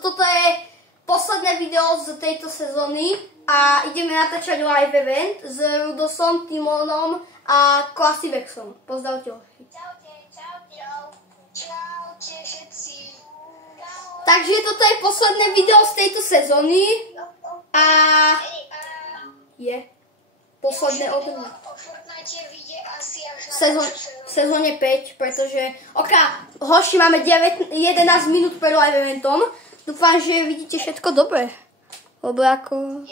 toto je posledné video z tejto sezóny a ideme natáčať live event s Rudosom, Timonom a Klasivexom. Pozdravte Oši. Čaute všetci. Takže toto je posledné video z tejto sezóny a je posledné od mňa. V sezóne 5, pretože hoši, máme 11 minút pre live eventom. Dúfam, že vidíte všetko dobre. Lebo ako...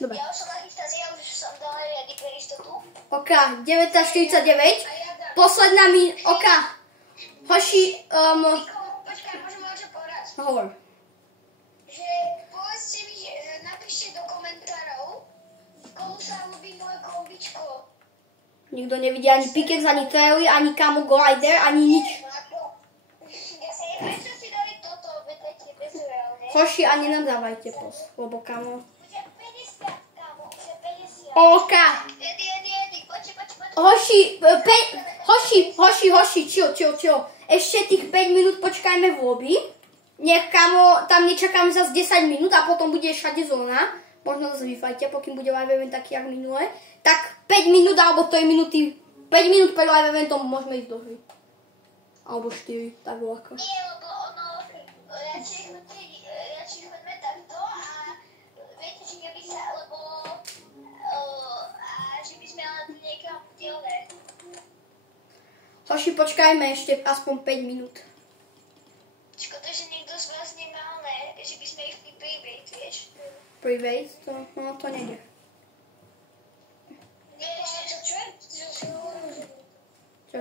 dobre. Ja už som nachystaný, ja už som dal ready pre istotu. 9:49. Posledná minúta. Hoši, Počkaj, môžem niečo povedať? hovor. Že povedzte mi, že napíšte do komentárov, komu sa ľúbi moje kombičko. Nikto nevidí ani Pikex, ani Traily, ani Camo Glider, ani nič. Ja sa neviem, čo si dali toto, vedlete bez reálne. Hoši, ani nadávajte post, lebo kamo. Bude 50, kámo, bude 50. OK. Jedy, poď. Hoši, chill. Ešte tých 5 minút počkajme v lobby. Nech kamo, tam nečakáme zase 10 minút a potom bude všade zóna. Možno zase vyfajte, pokým bude live event taký jak minule. Tak 5 minút alebo 3 minúty, 5 minút pre live eventom môžeme ísť do hry. Alebo 4, tak ľahko. Nie, lebo ono, radšej chodme takto a viete, že keby sa, lebo že by sme ale niekam dielne. Hoši, počkajme ešte aspoň 5 minút. Škoda, že niekto z vás nemá, že by sme išli private, vieš? Private? To nejde. Čo?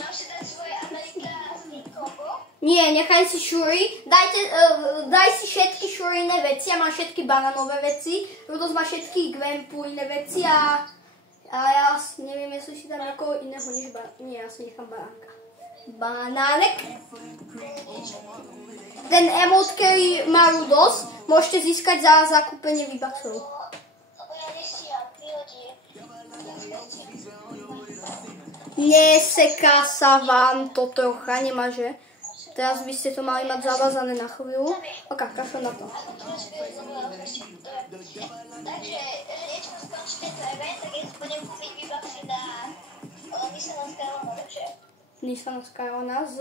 Máš si dať svoje Amerika s Nikogo? Nie, nechaj si šury. Daj si všetky šuryné veci. Ja mám všetky bananové veci. Rudos má všetky Gwempuine veci a ja neviem, jestli si tam někoho iného než Nie, já si nechám baránka. Banánek. Ten emote, který má Rudos, můžete získat za zakúpenie V-Bucksov. Lebo ja nestíham, ty hodí. Neseká sa vám to trocha, nemá že? Teraz by ste to mali mať zavazané na chvíľu. Kašľam na to. Takže, keď sme skončili to event, tak ja budem kúpiť V-Bucksy na Nissan Skylona, takže? Nissan Skylona z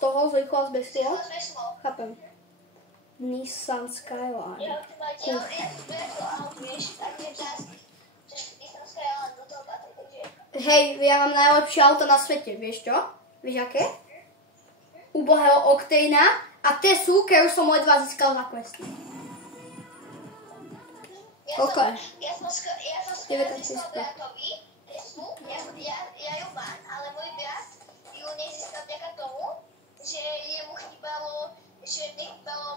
toho zvychu a z bestia? Chápem. Nissan Skyline. Ja tu to auto, vieš, tak je vzácný. Nissan Skyline do toho patrí, takže... Hej, ja mám najlepšie auto na svete, vieš čo? Vieš aké? Ubohého Octana a Teslu, ktorú som ledva získal za questy. OK. Ja som skoro získal bratovi Teslu, ja ju mám, ale môj brat ju nezískal vďaka tomu, že jemu chýbalo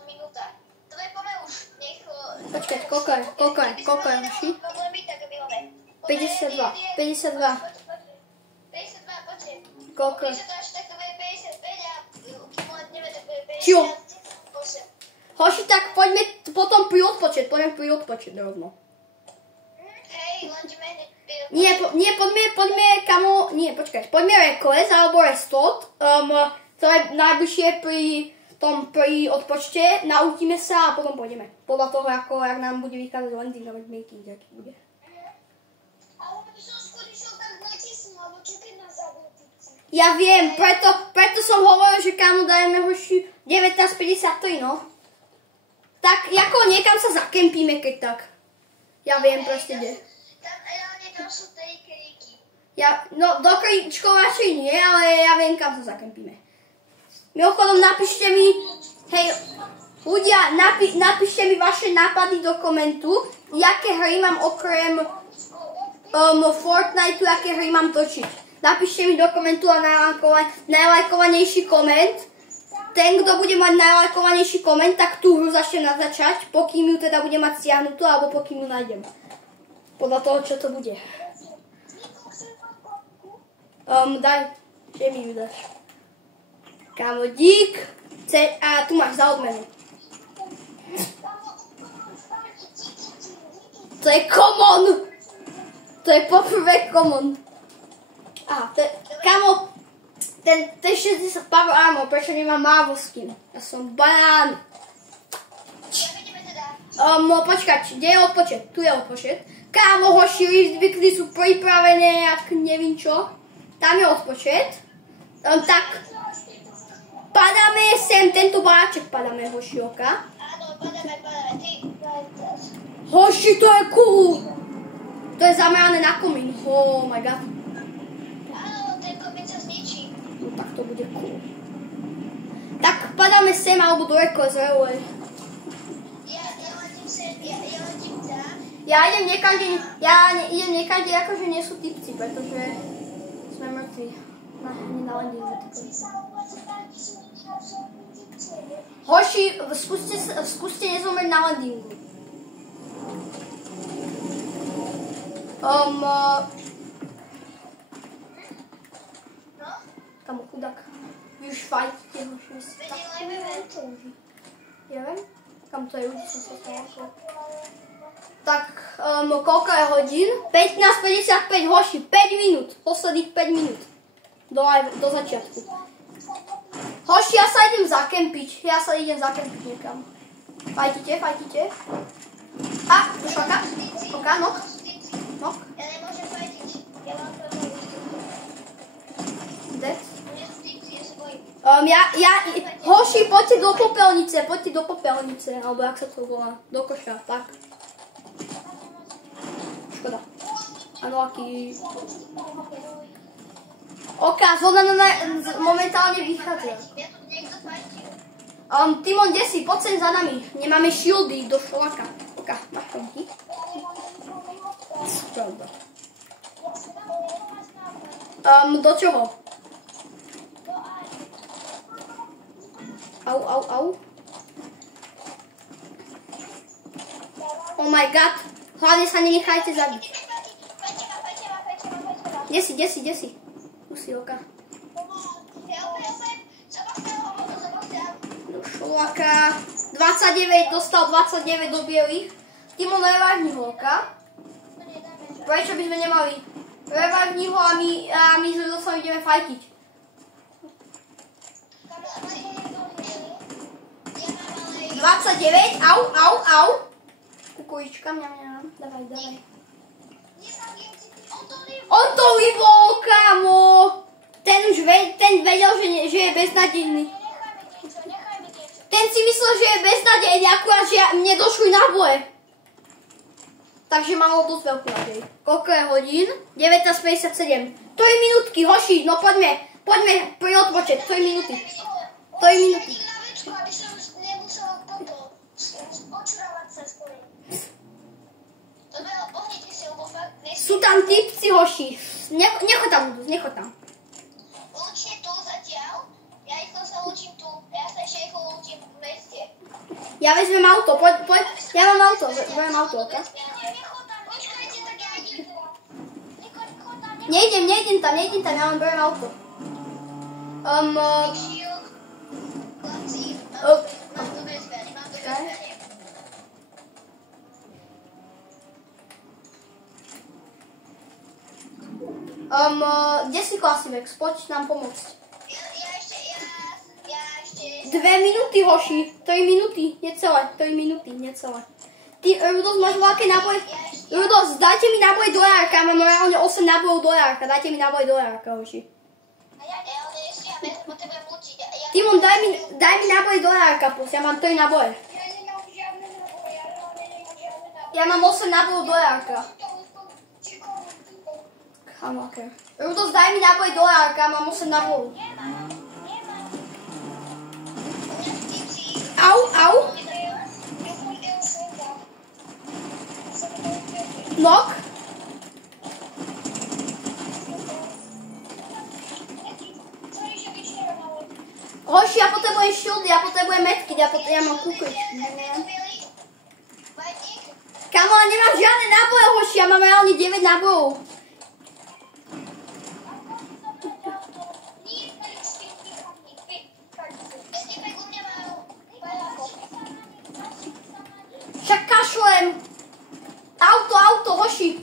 minúta. To je poďme už, nech... Počkaj, koľko je naši? 52. 52, poďte. Koľko? Keď to až tak to bude 55 a kým letneme, tak bude 58. Čo? Hoši, tak poďme potom pri odpočet rovno. Hej, lenže Nie, poďme kamo, nie, počkaj, poďme request alebo restart, to je najbližšie pri odpočte, nautíme sa a potom pôjdeme. Podľa toho, jak nám bude vychádzať landing a matchmaking, aký bude. Ale by som skôr išiel tak natisnúť, alebo čo keď nás zabudíci. Ja viem, preto som hovoril, že kamo dajeme hoši 19:53, no. Tak, niekam sa zakempíme, keď tak. Ja viem proste, kde. Tam sú tej kríky. No, do kríčkov radšej nie, ale ja viem, kam sa zakempíme. Mimochodom, napíšte mi, hej, ľudia, napíšte mi vaše nápady do komentu, jaké hry mám okrem Fortniteu, jaké hry mám točiť. Napíšte mi do komentu a najlajkovanejší koment. Ten, kto bude mať najlajkovanejší koment, tak tú hru začne natáčať, pokým ju teda bude mať stiahnutú, alebo pokým ju nájdem. Podľa toho, čo to bude. Daj, že mi ju dáš. Kámo, dík. A tu máš za odmenu. To je common. To je poprvé common. To je, kámo, Ten 60 power armor, prečo nemám Marvel skin? Ja som banán. Počkať, kde je odpočet? Tu je odpočet. Kámo, hoši, zvykli sú pripravené, jak neviem čo. Tam je odpočet. Tak, padáme sem, tento báček padáme, hoši, oka. Áno, padáme, hoši, to je cool. To je zamerané na komín, oh my god. Áno, ten komín sa zničí. No tak to bude cool. Tak, padáme sem, alebo do ekozreule. Ja idem niekade, akože nie sú typci, pretože sme mŕtvi. Nie na landingu. Hoši, skúste nezomrieť na landingu. Kamo, chudák. Vy už fajtíte, hoši. Ja viem? Kam to je, už som sa stala. Tak, koľko je hodín? 15:55, hoši, 5 minút, posledných 5 minút do začiatku. Hoši, ja sa idem zakempiť niekam. Fajtite. A, došlaka, oka, nok. Ja nemôžem fajtiť, ja mám pravdu. Dead. Ja sa bojím. Hoši, poďte do popelnice, alebo jak sa to volá, do koša, tak. Škoda. Áno, aký... Oka, zóna momentálne vychádza. Timon, kde si? Poď sem za nami. Nemáme shieldy do šolaka. Oka, máš chodí? Pravda. Do čoho? Au. Oh my god. Hlavne sa nenechajte zabiť. Kde si? Musí oka. Do šolaka. 29, dostal 29 do bielých. Timon, revive ho, oka. Prečo by sme nemali? Revive ho a my sa ideme fajtiť. 29, au. Kukulička, mňam. Davaj. On to vyvolal, kámo. Ten vedel, že je beznadejný. Ten si myslel, že je beznadejný, akurát, že mne došli náboje. Takže malo dosť veľkú nádej. Koľko je hodín? 19:57. To je minútky, hoši, no poďme pri odpočet, to je minúty. Sú tam typci, hoši. Nechoď tam. Lúčne tu zatiaľ. Ja sa lúčim tu. Ja sa ešte lúčim v meste. Ja vezmem auto, poď. Ja mám auto, budem auto, oka? Počkajte, tak ja idem. Nejdem tam, ja mám berem auto. Mám dobré zbranie. Kde si Klasivex? Poď nám pomôcť. Ja ešte... 2 minúty, hoši. 3 minúty, necelé. Ty, Rudos, máš veľké náboje? Rudos, dajte mi náboje do járka. Mám reálne 8 nábojov do járka. Dajte mi náboje do járka, hoši. Timon, daj mi náboje do járka, plus. Ja mám 3 náboje. Ja mám 8 nábojov do járka. Áno, okej. Rudos, daj mi náboj do járka, mám 8 nábojov. Au. Nok. Hoši, ja potrebujem shieldy, ja potrebujem medky, ja mám kuklič. Kamo, ja nemám žiadne náboje, hoši, ja mám reálne 9 nábojov. Však kašlem. Auto, hoši.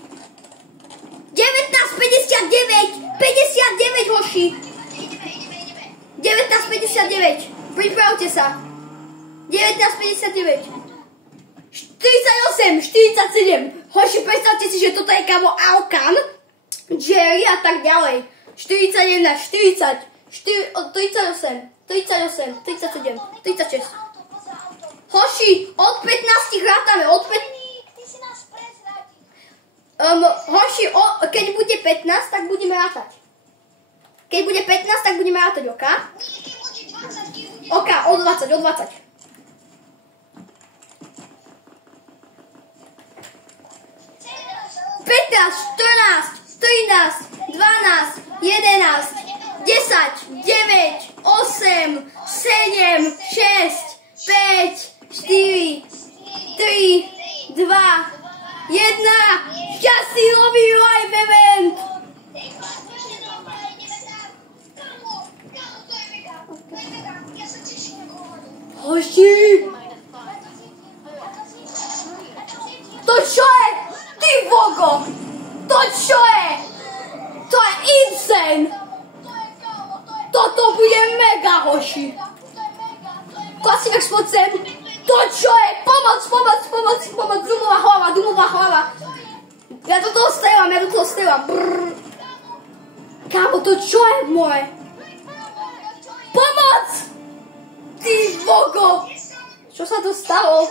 19:59, 59, hoši. Pripravte sa. 19:59. 48, 47. Hoši, predstavte si, že toto je kamo Alkan, Jerry a tak ďalej. 41, 40, 38, 37, 37, 36. Hoši, od 15 rátame, od 15. Hoši, keď bude 15, tak budeme rátať. Keď bude 15, tak budeme rátať, oka? Oka, od 20, od 20. 15, 14, 13, 12, 11, 10, 9, 8, 7, 6, 5, 4, 3, 2, 1. Šťastný nový live event! Hoši! To čo je? Ty vogo! To čo je? To je insane! Toto bude mega, hoši! Klasivek spod sem! To čo je? Pomoc! Dumová hlava! Ja do toho strieľam. Kámo, to čo je moje? Pomoc! Ty vogo! Čo sa to stalo?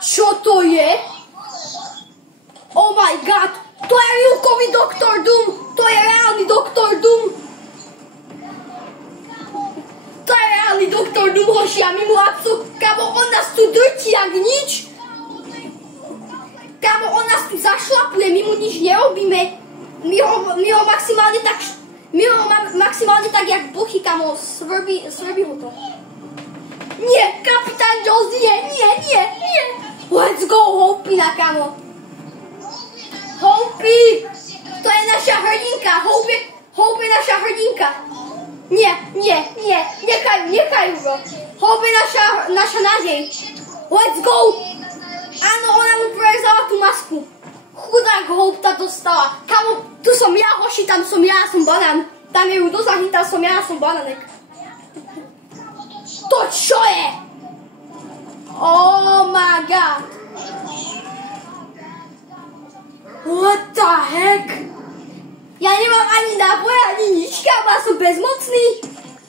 Čo to je? Oh my god! To je Rilkový Doktor Doom! To je reálny Doktor Doom! To je reálny Doktor Doom, hoši, a my mu kámo, on nás tu drtí jak nič! Kámo, on nás tu zašlapuje, my mu nič nerobíme. My ho maximálne tak jak buchy, kámo, svrbí ho to. Nie, kapitán Jones, nie. Let's go, Houpina, kámo. Houpy, to je naša hrdinka. Hope je naša hrdinka. Nie, nechajú ho. Hope je naša nádej. Let's go. Áno, ona mu prerezala tú masku. Chudák Hope tá dostala. Kámo, tu som ja, hoši, tam som ja som banán. Tam je Rudo zachytal, som ja som banánek. To čo je? Oh my god. What the heck? Ja nemám ani náboje, ani nič, kámo, ja som bezmocný.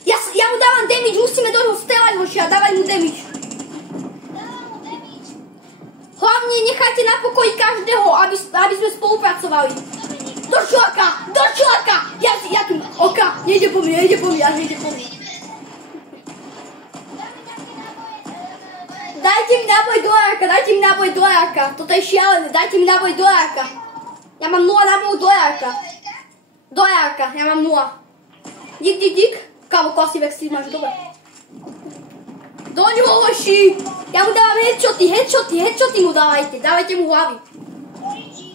Ja mu dávam damage, musíme do neho strelať, hoši, a dávať mu damage. Hlavne nechajte na pokoji každého, aby sme spolupracovali. Do čláka! Ja tu, oka, nejde po mne. Dajte mi náboj do járka. Toto je šialené, dajte mi náboj do járka. Ja mám 0 nábojov do járka. Ja mám 0. Dík. Kámo, klasivek si máš, dobre. Do ňoho, hoši. Ja mu dávam headshoty mu dávajte. Dávajte mu hlavy.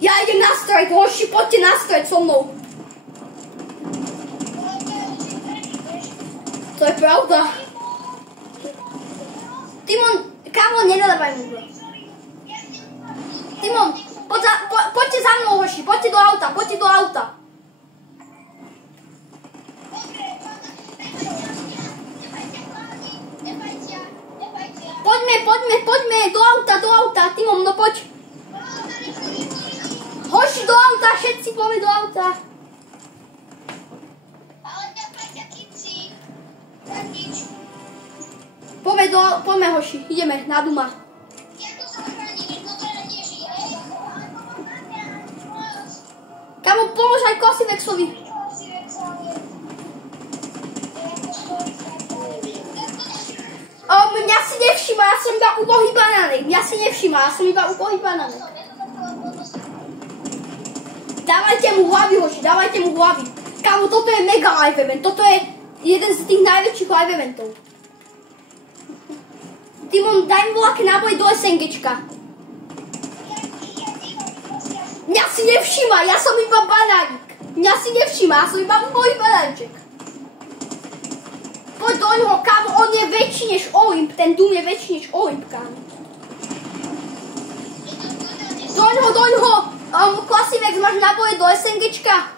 Ja idem na strike, hoši, poďte na strike so mnou. To je pravda. Timon, kámo, nedávaj mu. Timon, poďte za mnou, hoši, poďte do auta. Poďme, do auta, Timon, no poď. Hoši, do auta, všetci poďme do auta. Ale nepaďte kici. Tak nič. Poďme, hoši, ideme na Duma. Ja to zachránim, no to nežije. Kámo, pomôž aj Klasivexovi. Mňa si nevšíma, ja som iba ubohý banánek. Dávajte mu hlavy, hoši, Kámo, toto je mega live event, toto je jeden z tých najväčších live eventov. Timon, daj mi voľaké náboje do SNGčka. Mňa si nevšíma, ja som iba banánik. Ja som iba ubohý banánček. Poď do ňoho, kámo, on je väčší než Olymp, ten Doom je väčší než Olymp, kámo. Do ňoho, Klasivex, máš náboje do SNGčka?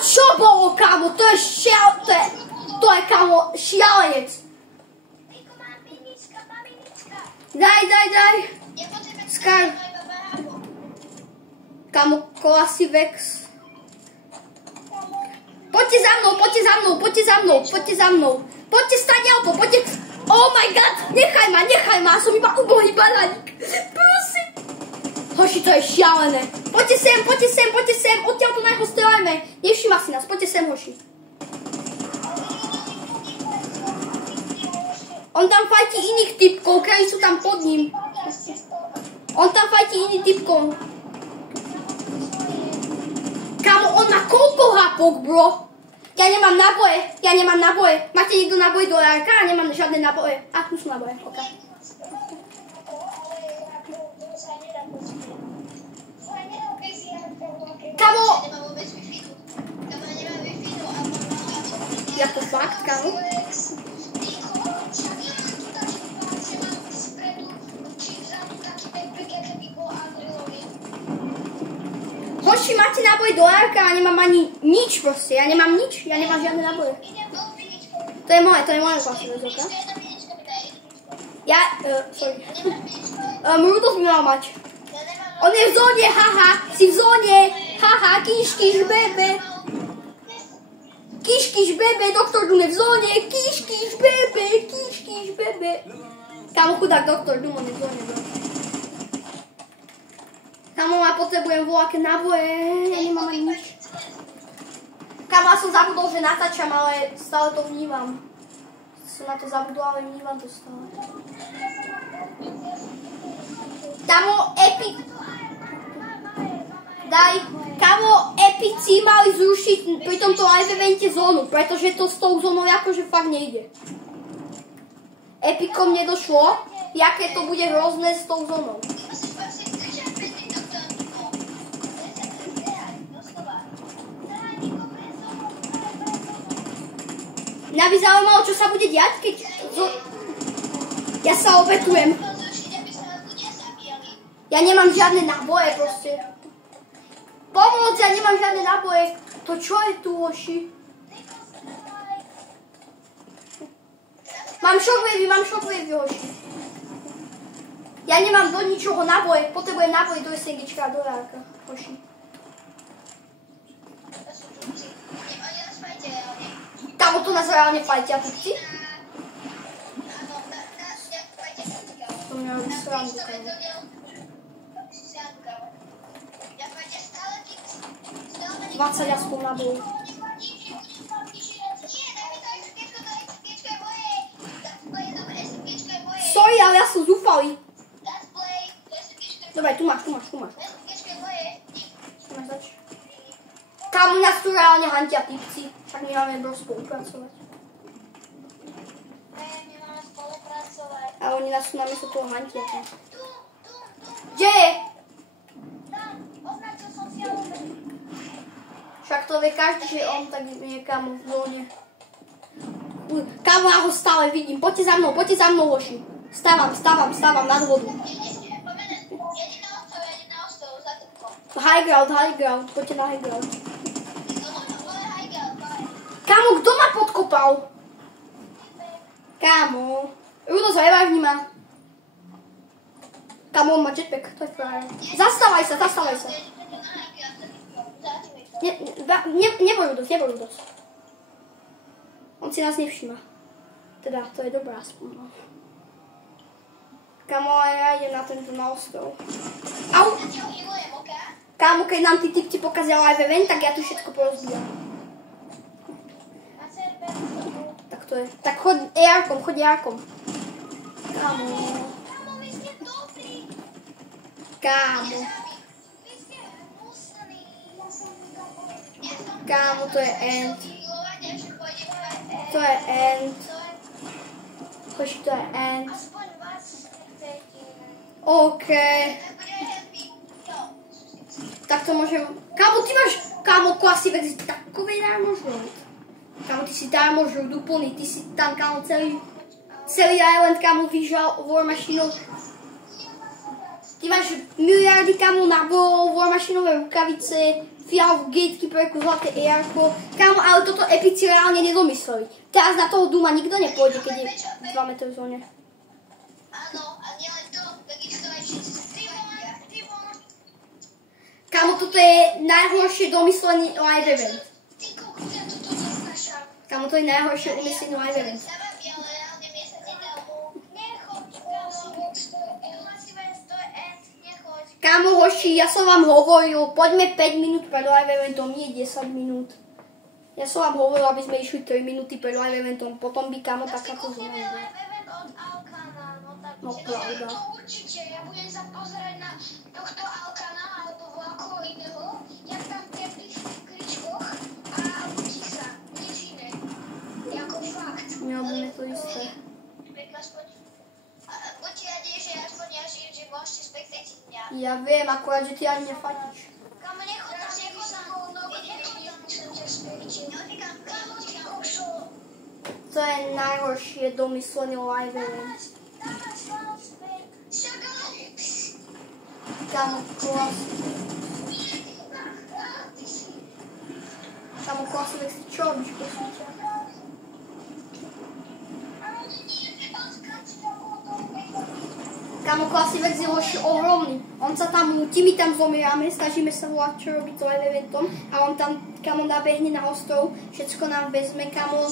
čo bolo, kámo? To je kámo, šialenec. Daj. Skar. Kámo, Kolasivex. Poďte za mnou. Poďte stať auto, poďte. Oh my god, nechaj ma, som iba ubohý banánik. Prosím. Hoši, to je šialené. Poďte sem, odtiaľ to najho strelajme. Nevšíma si nás, poďte sem, hoši. On tam fajti iných typkov, ktorí sú tam pod ním. On tam fajti iných typkov. Kámo, on má koľko hapok, bro? Ja nemám náboje. Máte niekto náboje do AK? Ja nemám žiadne náboje. Tu sú náboje, ok. Kámo! Jako fakt, kámo? Hoši, máte náboje do AK, ja nemám ani nič proste, ja nemám žiadne náboje. To je moje klasové, ok? Sorry. Rudos by mal mať. On je v zóne, haha, si v zóne, haha, kiš, bebe. Kiš, bebe, doktor Doom je v zóne, kiš, bebe. Kámo, chudák doktor Doom, on je v zóne, bro. Kámo, ja potrebujem voľaké náboje, ja nemám ani nič. Kámo, ja som zabudol, že natáčam, ale stále to vnímam. Som na to zabudol, ale vnímam to stále. Kámo, Kámo, epici mali zrušiť pri tomto live evente zónu, pretože to s tou zónou akože fakt nejde. Epicom nedošlo, jaké to bude hrozné s tou zónou. Mňa by zaujímalo, čo sa bude diať, keď... Ja sa obetujem. Ja nemám žiadne náboje proste. Pomoc, ja nemám žiadne náboje. To čo je tu, hoši? Mám shockwavy, hoši. Ja nemám do ničoho náboje. Potrebujem náboje do SNGčka a do RK, hoši. Kámo, to nás reálne fajtia, tukci? To mňa robí srandu, kámo. Dvadsať aspoň náboj. Sorry, ale ja som zúfalý. Dobre, tu máš. Kámo, nás tu reálne hantia typci. Však my máme bro spolupracovať. A oni nás tu namiesto toho hantia. Kde je? Však to vie každý, že on tak niekam v zóne. Kámo, ja ho stále vidím. Poďte za mnou, hoši. Stávam nad vodu. High ground, poďte na high ground. Kámo, kto ma podkopal? Kámo. Rudo, zajevážni ma. Kámo, on má jetpack, to je frajer. Zastávaj sa. Neboj Rudos. On si nás nevšíma. Teda, to je dobrá aspoň. Kámo, ja idem na tento na ostrov. Au! Kámo, keď nám tí typci pokazia live event, tak ja tu všetko porozbíjam. Tak to je. Tak choď jarkom. Kámo, to je end. Hoši, to je end. OK. Tak to môžem... Kámo, ty máš... Kámo, Klasivex, takovej darmožrút. Kámo, ty si darmožrút úplný. Ty si tam, kámo, celý island, kámo, vyžal War Machineov. Ty máš miliardy, kámo, nábojov, War Machineové rukavice, fialovú gatekeeperku, zlaté ER-ko. Kámo, ale toto epici reálne nedomysleli. Teraz na toho Duma nikto nepôjde, keď je 2 metre v zóne. Áno, a nielen to, takisto aj všetci Timon. Kámo, toto je najhoršie domyslený live event. Ty kokos, ja toto neznášam. Kámo, to je najhoršie umyslený live event. Zabavy, ale reálne mne sa nedá. Nechoď, kámo, to je end, nechoď. Kámo, hoši, ja som vám hovoril, poďme 5 minút pred live eventom, nie 10 minút. Ja som vám hovoril, aby sme išli 3 minúty pred live eventom, potom by kámo takáto zóna bola. Live event od Alkana, no tak No pravda. to určite, ja budem sa pozerať na tohto Alkana alebo voľakoho iného, jak tam tepí v kričkoch a ľudí sa, nič iné. Jako fakt. Nerobíme to isté. Buďte radi, že aspoň ja žijem, že môžete spektátiť mňa. Ja viem, akurát, že ty ani nefatíš. Kamo, nechod tam, myslím ťa spektátiť. Kamo, ty kokšo. To je najhoršie domyslený live event. Kámo, klas. Kámo, klasivek si čo robíš, prosím ťa? Kámo, klasivek je loši ohromný. On sa tam mutí, my tam zomierame, snažíme sa volať, čo robiť s live eventom. A on tam, kámo, nabehne na ostrov, všetko nám vezme, kámo.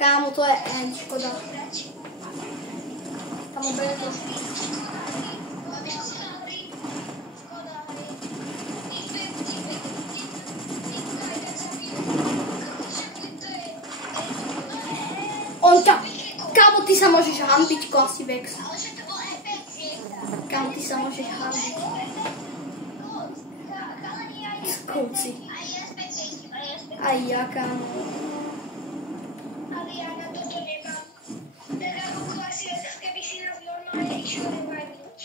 Kámo, to je end, škoda. Kámo, bere to. On ťa... Kámo, ty sa môžeš hanbiť, Classivex. Kámo, ty sa môžeš hanbiť. Skúci. Aj ja, kámo. Ale ja na toto nemám. Teda ako Classivex, keby si nás normálne išiel reviviť.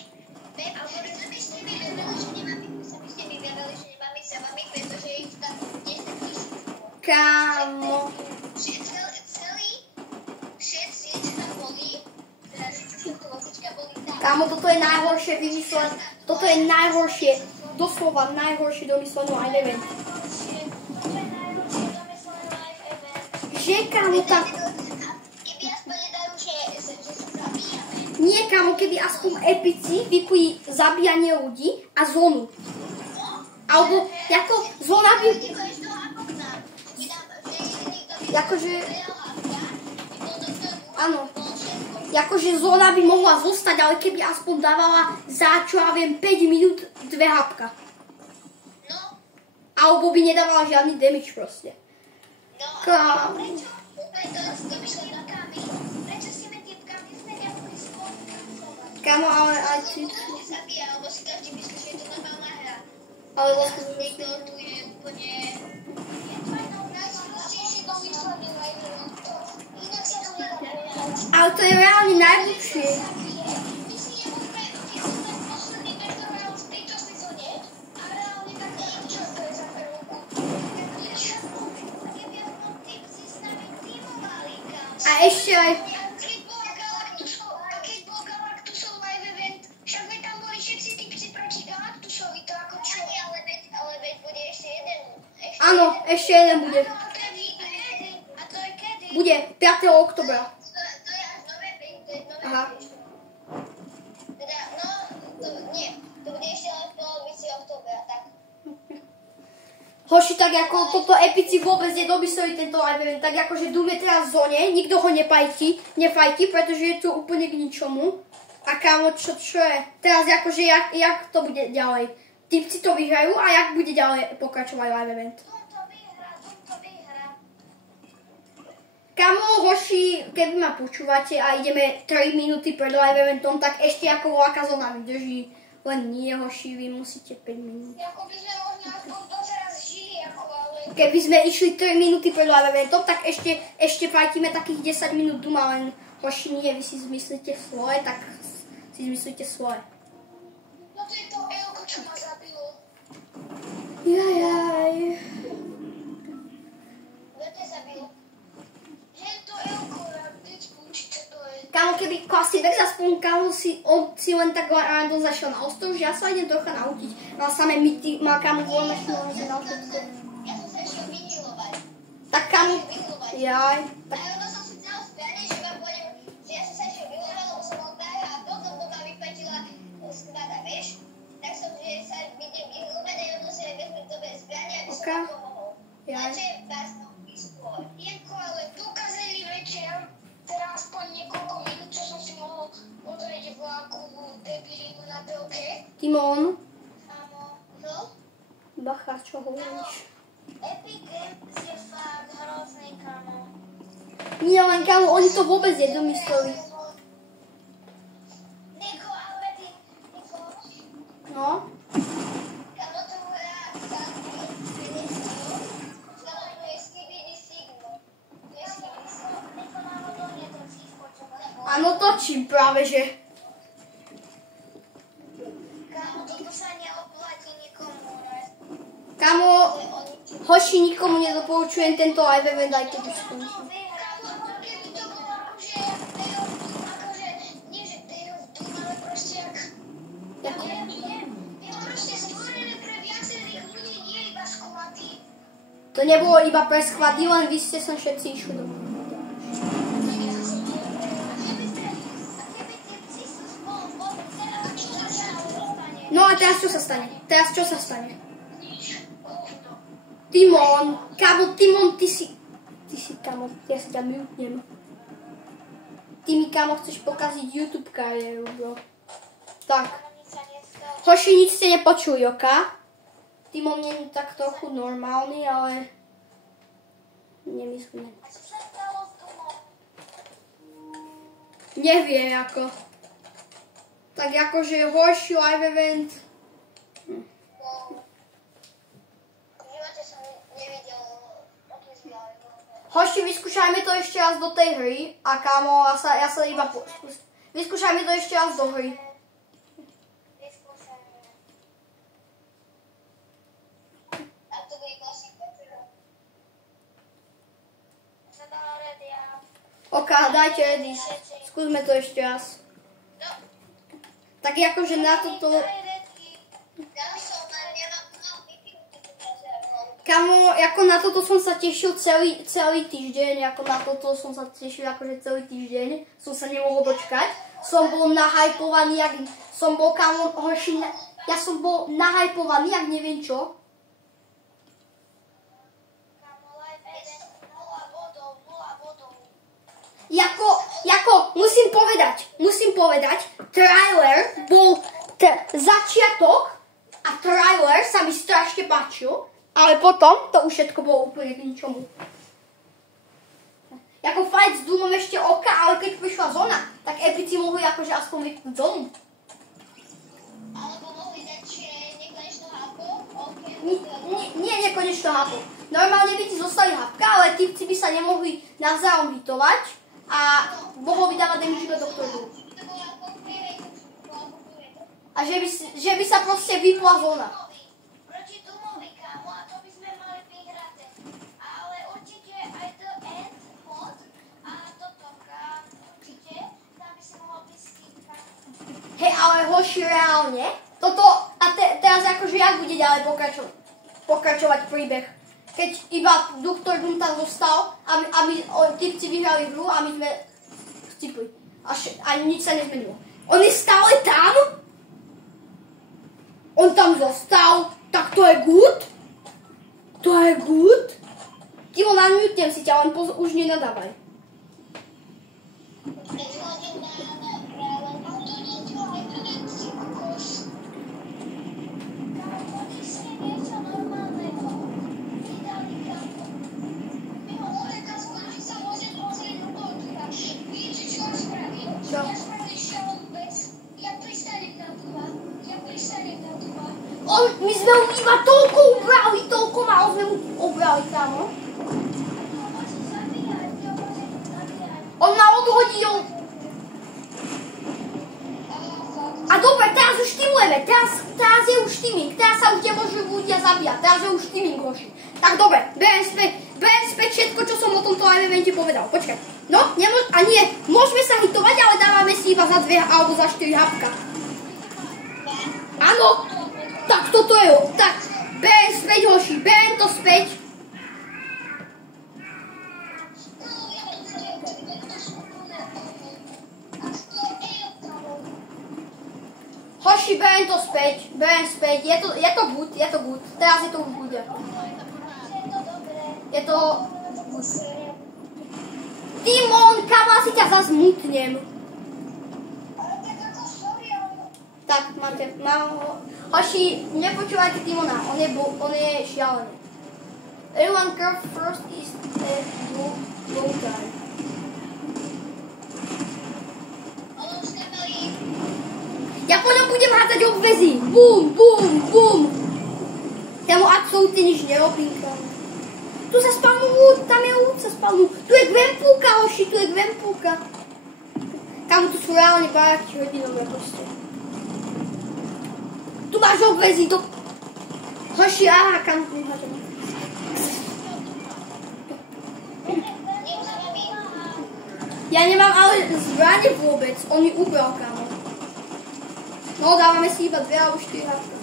Alebo by ste mi vedeli, že nemáme sa vami, pretože ich tam 10 000. Kámo. Kámo, toto je najhoršie vymyslené. Toto je najhoršie, doslova najhoršie domyslené live event. Že, kámo, tam... Nie, kámo, keby aspoň epici vypli zabíjanie ľudí a zónu. Alebo, ako, zóna by... Akože... Áno. Akože zóna by mohla zostať, ale keby aspoň dávala za, čo ja viem, 5 minút 2 hapka. No. Alebo by nedávala žiadny damage proste. No, Kámo. prečo? To by šlo na kami. Prečo s tými typkami sme nemohli spolupracovať? Kámo, ale aj ty... Zabíja, lebo si každý myslí, že je to normálna hra. Ale vlastne... Niekto tu je úplne... Najsprostejšie domyslený live event. Inak sa to nedá povedať. Ale to je reálne najlepšie. My si nemohme vychovať posledný vektor v tejto sezóne a reálne tak čo to je za prvú. Keby aspoň typci s nami tímovali, kámo. A ešte aj... Keď bol Galactusov live event, však veď tam boli všetci typci proti Galactusovi, to ako čo? Ale veď bude ešte jeden. Áno, ešte jeden bude. A to je kedy? Bude 5. oktobra. To je až nové peniaze. Aha. Teda, no, nie. To bude ešte len v polovici októbra, tak. Hoši, tak ako toto epici vôbec nedomysleli tento live event, tak akože Doom je teraz v zóne, nikto ho nefajti, pretože je tu úplne k ničomu. A kámo, čo je? Teraz akože, jak to bude ďalej? Typci to vyhrajú a jak bude ďalej pokračovať live event? To vyhrá. Kámo, hoši, keby ma počúvate a ideme 3 minúty pred live eventom, tak ešte ako voľaká zóna vydrží. Len nie, hoši, vy musíte 5 minút. Ako by sme možno aspoň doteraz žili, ako ale... Keby sme išli 3 minúty pred live eventom, tak ešte fajtíme takých 10 minút doma, len hoši, nie, vy si zmyslíte svoje, tak si zmyslíte svoje. No to je to Elko, čo ma zabilo. Jajaj. Kto ťa zabil? Hej, to Elko, ja vždycky učí, čo to je. Kámo, keby Klasibex aspoň kámo on si len tak random zašiel na ostrov, že ja sa idem trocha naučiť. Mal samé myty, mal kámo voľné šnože na všetko. Ja som sa išiel vynilovať. Tak kámo, jaj. A ono som si dal zbranie, že vám poviem, že ja som sa išiel vynilovať, lebo som bol tak a potom to ma vypatila skvada, vieš? Tak som, že sa idem vynilovať a ono sa vezme dobre zbranie, aby som vám pomohol. Takže vás to vyskôr. Jenko, ale dokázali večer, teda aspoň niekoľko minút, čo som si mohol pozrieť vláku debilinu na telke. Timon, Áno, no? bacha, čo hovoríš? Epic Games je fakt hrozný, kamo. Nie len kámo, oni to vôbec nedomysleli. Niko, ale ty, Niko, No, kamo to hrá Sandy, to je Skibidi Signo. To je Skibidi Signo. Niko náhodou netočíš, počúvaj. áno točím práve, že. Kamo, toto sa neoplatí nikomu, ne? Kámo, hoši, nikomu nedoporučujem tento live event, aj keď už skončí. Keby to bolo akože Day of Doom, akože nie že Day of Doom, ale proste jak... Jako? Je proste stvorené pre viacerých ľudí, nie iba skladí. To nebolo iba pre sklady, len vy ste sem všetci išli domov. No a teraz čo sa stane? Timon, kámo, Timon, ty si kámo, ja sa ťa mutnem. Ty mi, kámo, chceš pokaziť YouTube kariéru, bro. Tak. Hoši, nič ste nepočuli, oka? Timon nie je tak trochu normálny, ale nemyslím. Nevie, ako. Tak akože horší live event. Hoši, vyskúšajme to ešte raz do tej hry a kámo, ja sa iba vyskúšajme to ešte raz do hry. Ok, dajte ready. Skúsme to ešte raz. Tak akože na toto... Kamo, ako na toto som sa tešil celý týždeň, ako na toto som sa tešil akože celý týždeň. Som sa nemohol dočkať. Som bol nahypovaný, ja som bol nahypovaný, jak neviem čo. Jako, musím povedať, trailer bol začiatok a trailer sa mi strašne páčil, ale potom to už všetko bolo úplne k ničomu. Jako fight s Doomom ešte oka, ale keď prišla zóna, tak epici mohli akože aspoň vypnúť zónu. Alebo mohli dať, že nekonečno hápo? Nie nekonečno hápo. Normálne by ti zostali hápka, ale typci by sa nemohli navzájom hitovať. A mohol by dávať damage do doktoru. A že by sa proste vypla zóna. Proti Doomovi, kámo, a to by sme mali vyhrať. Ale určite aj The End mod a toto, kámo, určite, tam by si mohol vyskývať. Hej, ale hoši, reálne, toto, a teraz akože jak bude ďalej pokračovať príbeh. Keď iba Doktor Doom tam zostal a my typci vyhrali hru a my sme vcipli. A nič sa nezmenilo. On je stále tam? On tam zostal? Tak to je good? To je good? Ty ho nanmutem si ťa, len už nenadávaj. My sme mu iba toľko ubrali, toľko málo sme mu ubrali, kámo. On ma odhodil. A dobre, teraz už teamujeme, teraz je už teaming, teraz sa už nemôžu ľudia zabíjať, teraz je už teaming, hoši. Tak dobre, berem späť všetko, čo som o tomto live evente povedal, počkaj. No, a nie, môžeme sa hitovať, ale dávame si iba za 2 alebo za 4 hapka. Áno, tak toto je, tak, berem späť, hoši, berem to späť. Hoši, berem to späť, je to good, teraz je to už bude. Je to good. Timon, kam asi ťa zazmutnem. Tak, mám ho. Hoši, nepočúvajte Timona, on je šialený. Everyone curve first is a low time. Ja po ňom budem hádzať obvezy. Bum, bum, bum. Ja mu absolútne nič nerobím. Tu sa spalnú, tam je ľud sa spalnú. Tu je Gwenpulka, hoši, tu je Gwenpulka. Tam tu sú reálne baráky hodinové proste. Tu máš obvezy, to... Hoši, aha, kam tu hádzam. Ja nemám ale zbrane vôbec, on mi ubral, kámo. No, dávame si iba 2 alebo 4 hádky.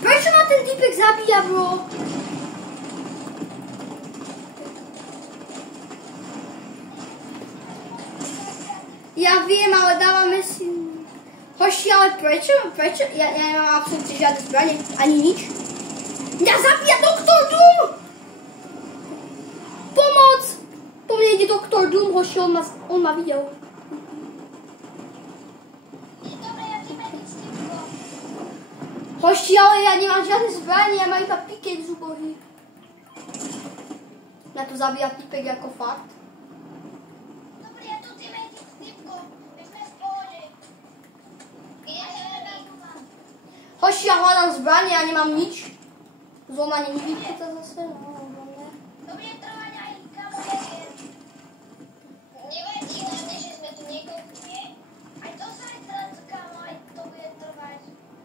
Prečo ma ten typek zabíja, bro? Ja viem, ale dávame si... Hoši, ale prečo? Ja nemám absolútne žiadne zbranie, ani nič. Mňa zabíja Doktor Doom! Pomoc! Po mne ide Doktor Doom, hoši, on ma videl. Hoši, ale ja nemám žiadne zbranie, ja mám iba piket z ubohy. Na to zabíja typek ako fakt. Dobre, ja tu tým medík s typkom. My sme v pohode. Hoši, ja hľadám zbranie, ja nemám nič. Zóna není vypnutá zase, no. Dobre, trvať aj kamerę. Nevadí, hlavne, že sme tu niekoľko, nie? Aj to sa aj teraz, kámo, aj to bude trvať.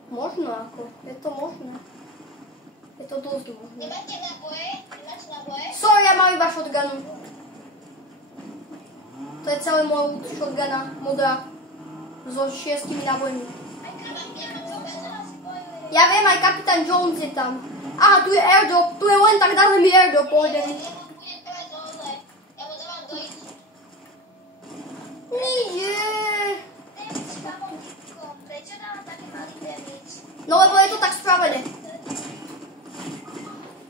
Možno ako, je to možné. Je to dosť možné. Nemáte náboje? Sorry, ja mám iba shotgunu. To je celé môj loot shotguna, modrá. So 6 nábojmi. Ja viem, aj kapitán Jones je tam. Aha, tu je airdrop, tu je len tak dáme mi airdrop, pohodený. Nie. Prečo dáva taký malý damage? No lebo je to tak spravené.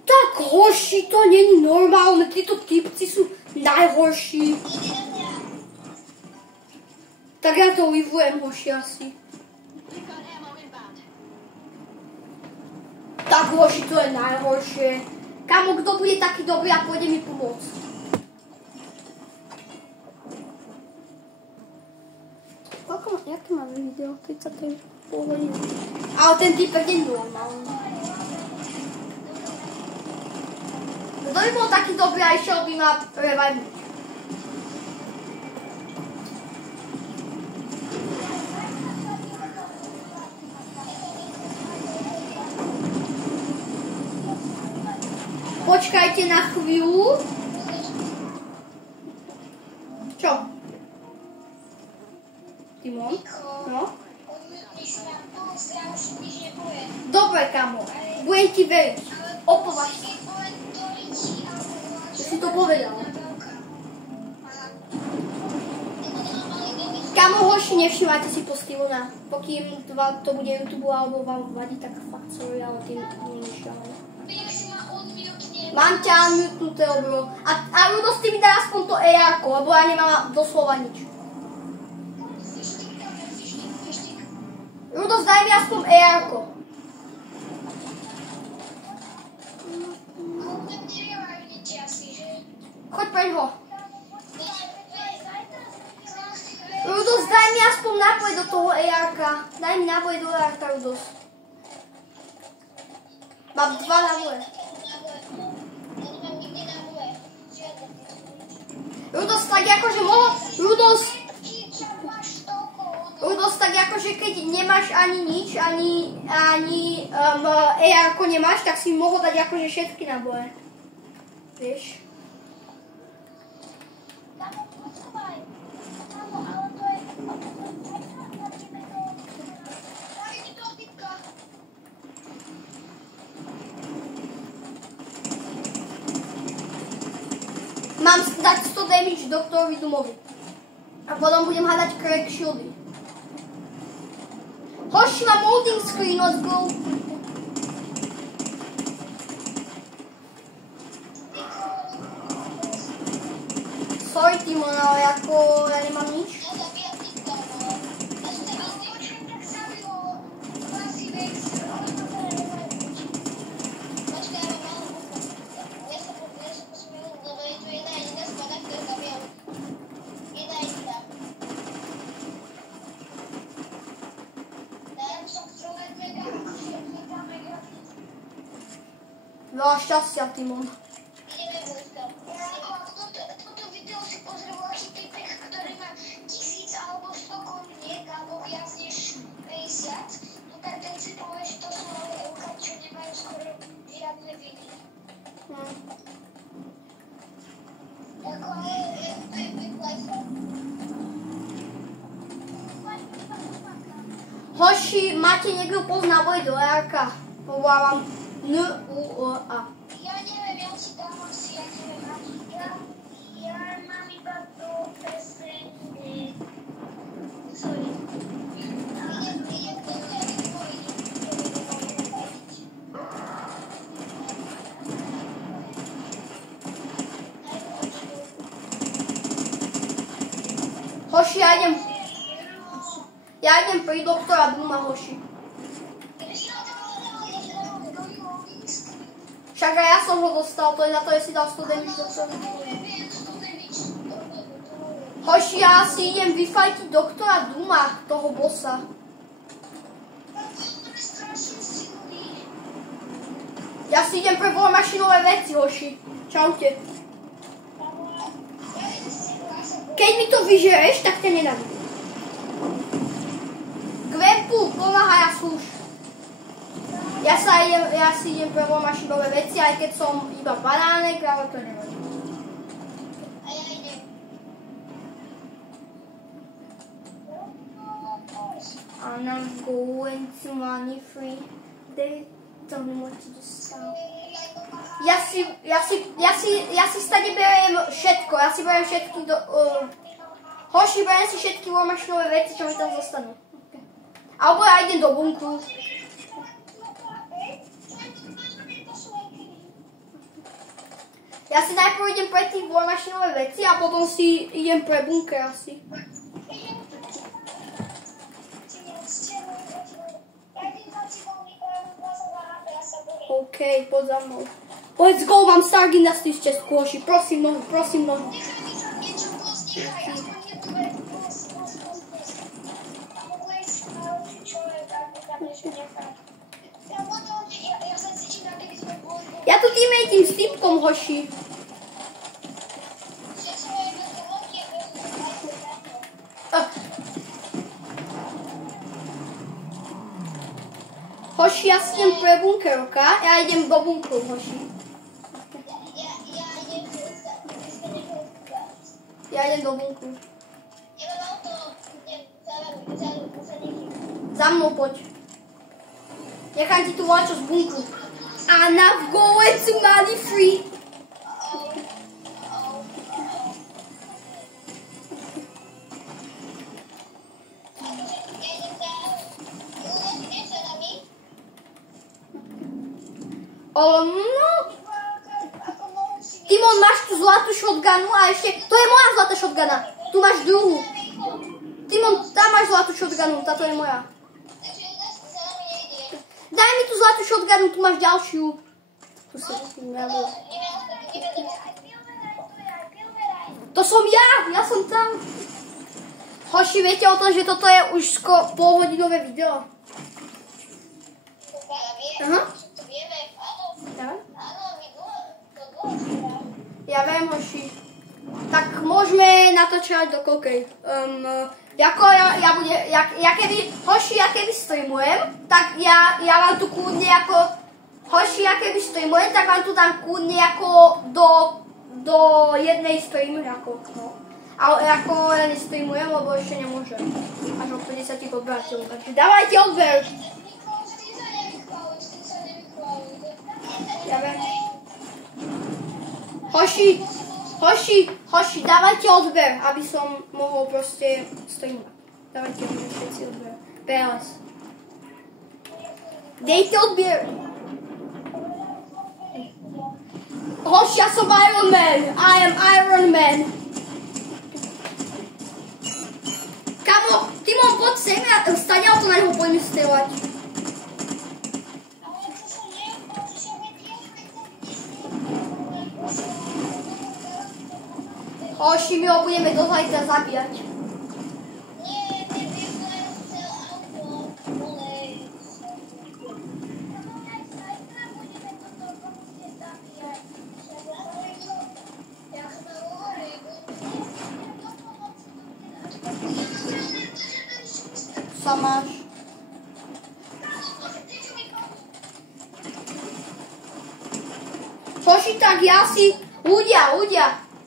Tak hoši, to není normálne, títo typci sú najhorší. Tak ja to livujem, hoši, asi. Tak hoši, to je najhoršie. Kamo, kto bude taký dobrý a pôjde mi pomôcť? Jaké máme video? 30. hodiny. Ale ten typek je normálny. Kto by bol taký dobrý a išiel by ma revajnúť? Počkajte na chvíľu. Čo? Timon? No? Dobre, kamo. Budem ti veriť. Opovaž sa. Ja si to povedal. Kamo, hoši, nevšimajte si post Timona. Pokým to bude YouTube alebo vám vadí, tak fakt sorry, ale tým nevšimajte. Mám ťa unmutenutého, bro. A Rudos, ty mi daj aspoň to AR-ko, lebo ja nemám doslova nič. Rudos, daj mi aspoň AR-ko. Choď preň ho. Rudos, daj mi aspoň náboj do toho AR-ka. Daj mi náboj do AR-ka, Rudos. Mám 2 náboje. Rudos, tak akože mohol... Rudos, tak akože keď nemáš ani nič, ani ako nemáš, tak si mohol dať akože všetky náboje. Vieš? Mám dať 100 damage doktorovi Doomovi. A potom budem hľadať crack shieldy. Hoši, mám loading screen, let's go. Sorry, Timon, ale ako ja nemám nič. Veľa šťastia, Timon. Toto video si pozrel asi typek, ktorý má 1000 alebo 100 kominiek, alebo viac než 50. No tak ten si povie, že to sú malé euka, čo nemajú skoro žiadne viny. Ako ale to je pekla. Hoši, máte niekto pozná boj do Jarka? Povolávam N-U-O-A. Ja neviem, ja si dám asi, ja neviem, ja mám iba to pesne, sorry. Idem do tej Hoši, ja idem pri doktora Dooma, hoši. Však aj ja som ho dostal, to je za to, že si dal 100 damage doktorovi. Hoši, ja si idem vyfajtiť doktora Dooma, toho bossa. Ja si idem pre warmašinové veci, hoši. Čaute. Keď mi to vyžereš, tak ťa nedám. Gwepu, pomáhaj a slúž. Ja si idem pre warmašinové veci, aj keď som iba banánek, ale to nevadí. A ja idem. And I'm going to money free. They don't know what to do. Ja si stade beriem všetko. Ja si beriem všetky Hoši, beriem si všetky warmašinové veci, čo mi tam zostanú. Okay. Alebo ja idem do bunkru. Ja si najprv idem pre tých warmašinové veci a potom si idem pre bunker asi. OK, poď za mnou. Let's go, mám Star Dynasty z Česku, hoši. Prosím nohu, prosím nohu. Ja tu teammateím s typkom, hoši. Hoši, ja si idem pre bunker, ok? Ja idem do bunkru, hoši. Ja idem do bunkru. Za mnou poď. Nechám ti tu voľačo z bunkru. And I'm going to money free. No. Timon, máš tu zlatú shotgunu a ešte... To je moja zlatá shotguna. Tu máš druhú. Timon, tam máš zlatú shotgunu, táto je moja. Daj mi tú zlatú shotgunu, tu máš ďalšiu. Tu sa neviem. To som ja som tam. Hoši, viete o tom, že toto je už polhodinové video? Aha. Ja viem, hoši. Tak môžeme natočať do koľkej? Jako ja keby, hoši, ja keby streamujem, tak ja vám tu kľudne ako, hoši, ja keby streamujem, tak vám tu dám kľudne ako do jednej streamy, ako, no. Ale ako ja nestreamujem, lebo ešte nemôžem. Až o 50 odberateľov, takže dávajte odber. Ja viem. Hoši, dávajte odber, aby som mohol proste streamovať. Dávajte odber, všetci odber. PLS. Dejte odber. Hoši, ja som Iron Man. I am Iron Man. Kamo, ty mám poď sem, ja stane auto na neho poďme strieľať. Hoši, my ho budeme do zajtra zabíjať. Samáš. Hoši, tak ja si...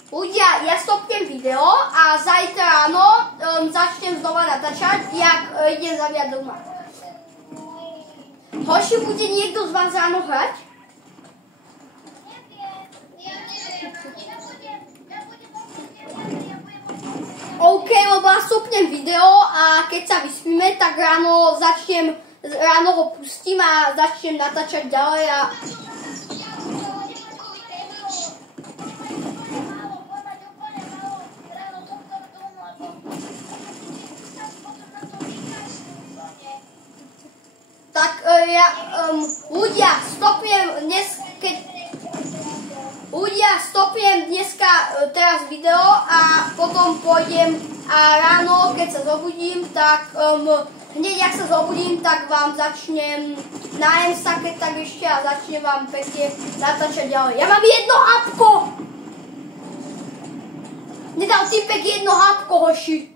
Ľudia, ja stopnem video a zajtra ráno začnem znova natáčať, jak idem zabíjať doma. Hoši, bude niekto z vás ráno hrať? OK, lebo ja stopnem video a keď sa vyspíme, tak ráno ho pustím a začnem natáčať ďalej a... Tak ľudia, stopiem dneska teraz video a potom pôjdem a ráno, keď sa zobudím, tak hneď jak sa zobudím, tak vám začnem nájem sa, keď tak ešte a začnem vám pekne natáčať ďalej. Ja mám jedno hapko! Nedal typek jedno hapko, hoši.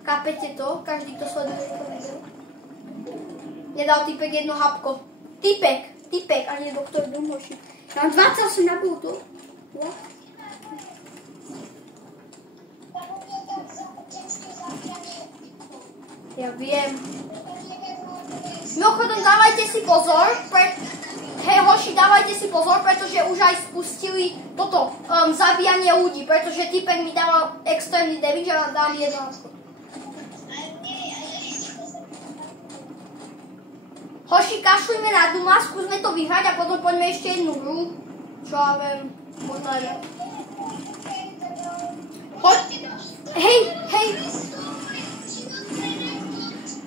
Kapete to? Každý, kto sleduje to video. Nedal typek jedno hapko. Typek, a nie doktor Doom, hoši. Ja mám 28 na to. Ja viem. Mimochodom, dávajte si pozor, hej hoši, dávajte si pozor, pretože už aj spustili toto zabíjanie ľudí, pretože typek mi dával extrémny damage a dám jedno. Hoši, kašlíme na Duma, skúsme to vyhrať a potom poďme ešte jednu hru. Čo ja viem, možno aj ja. Hej!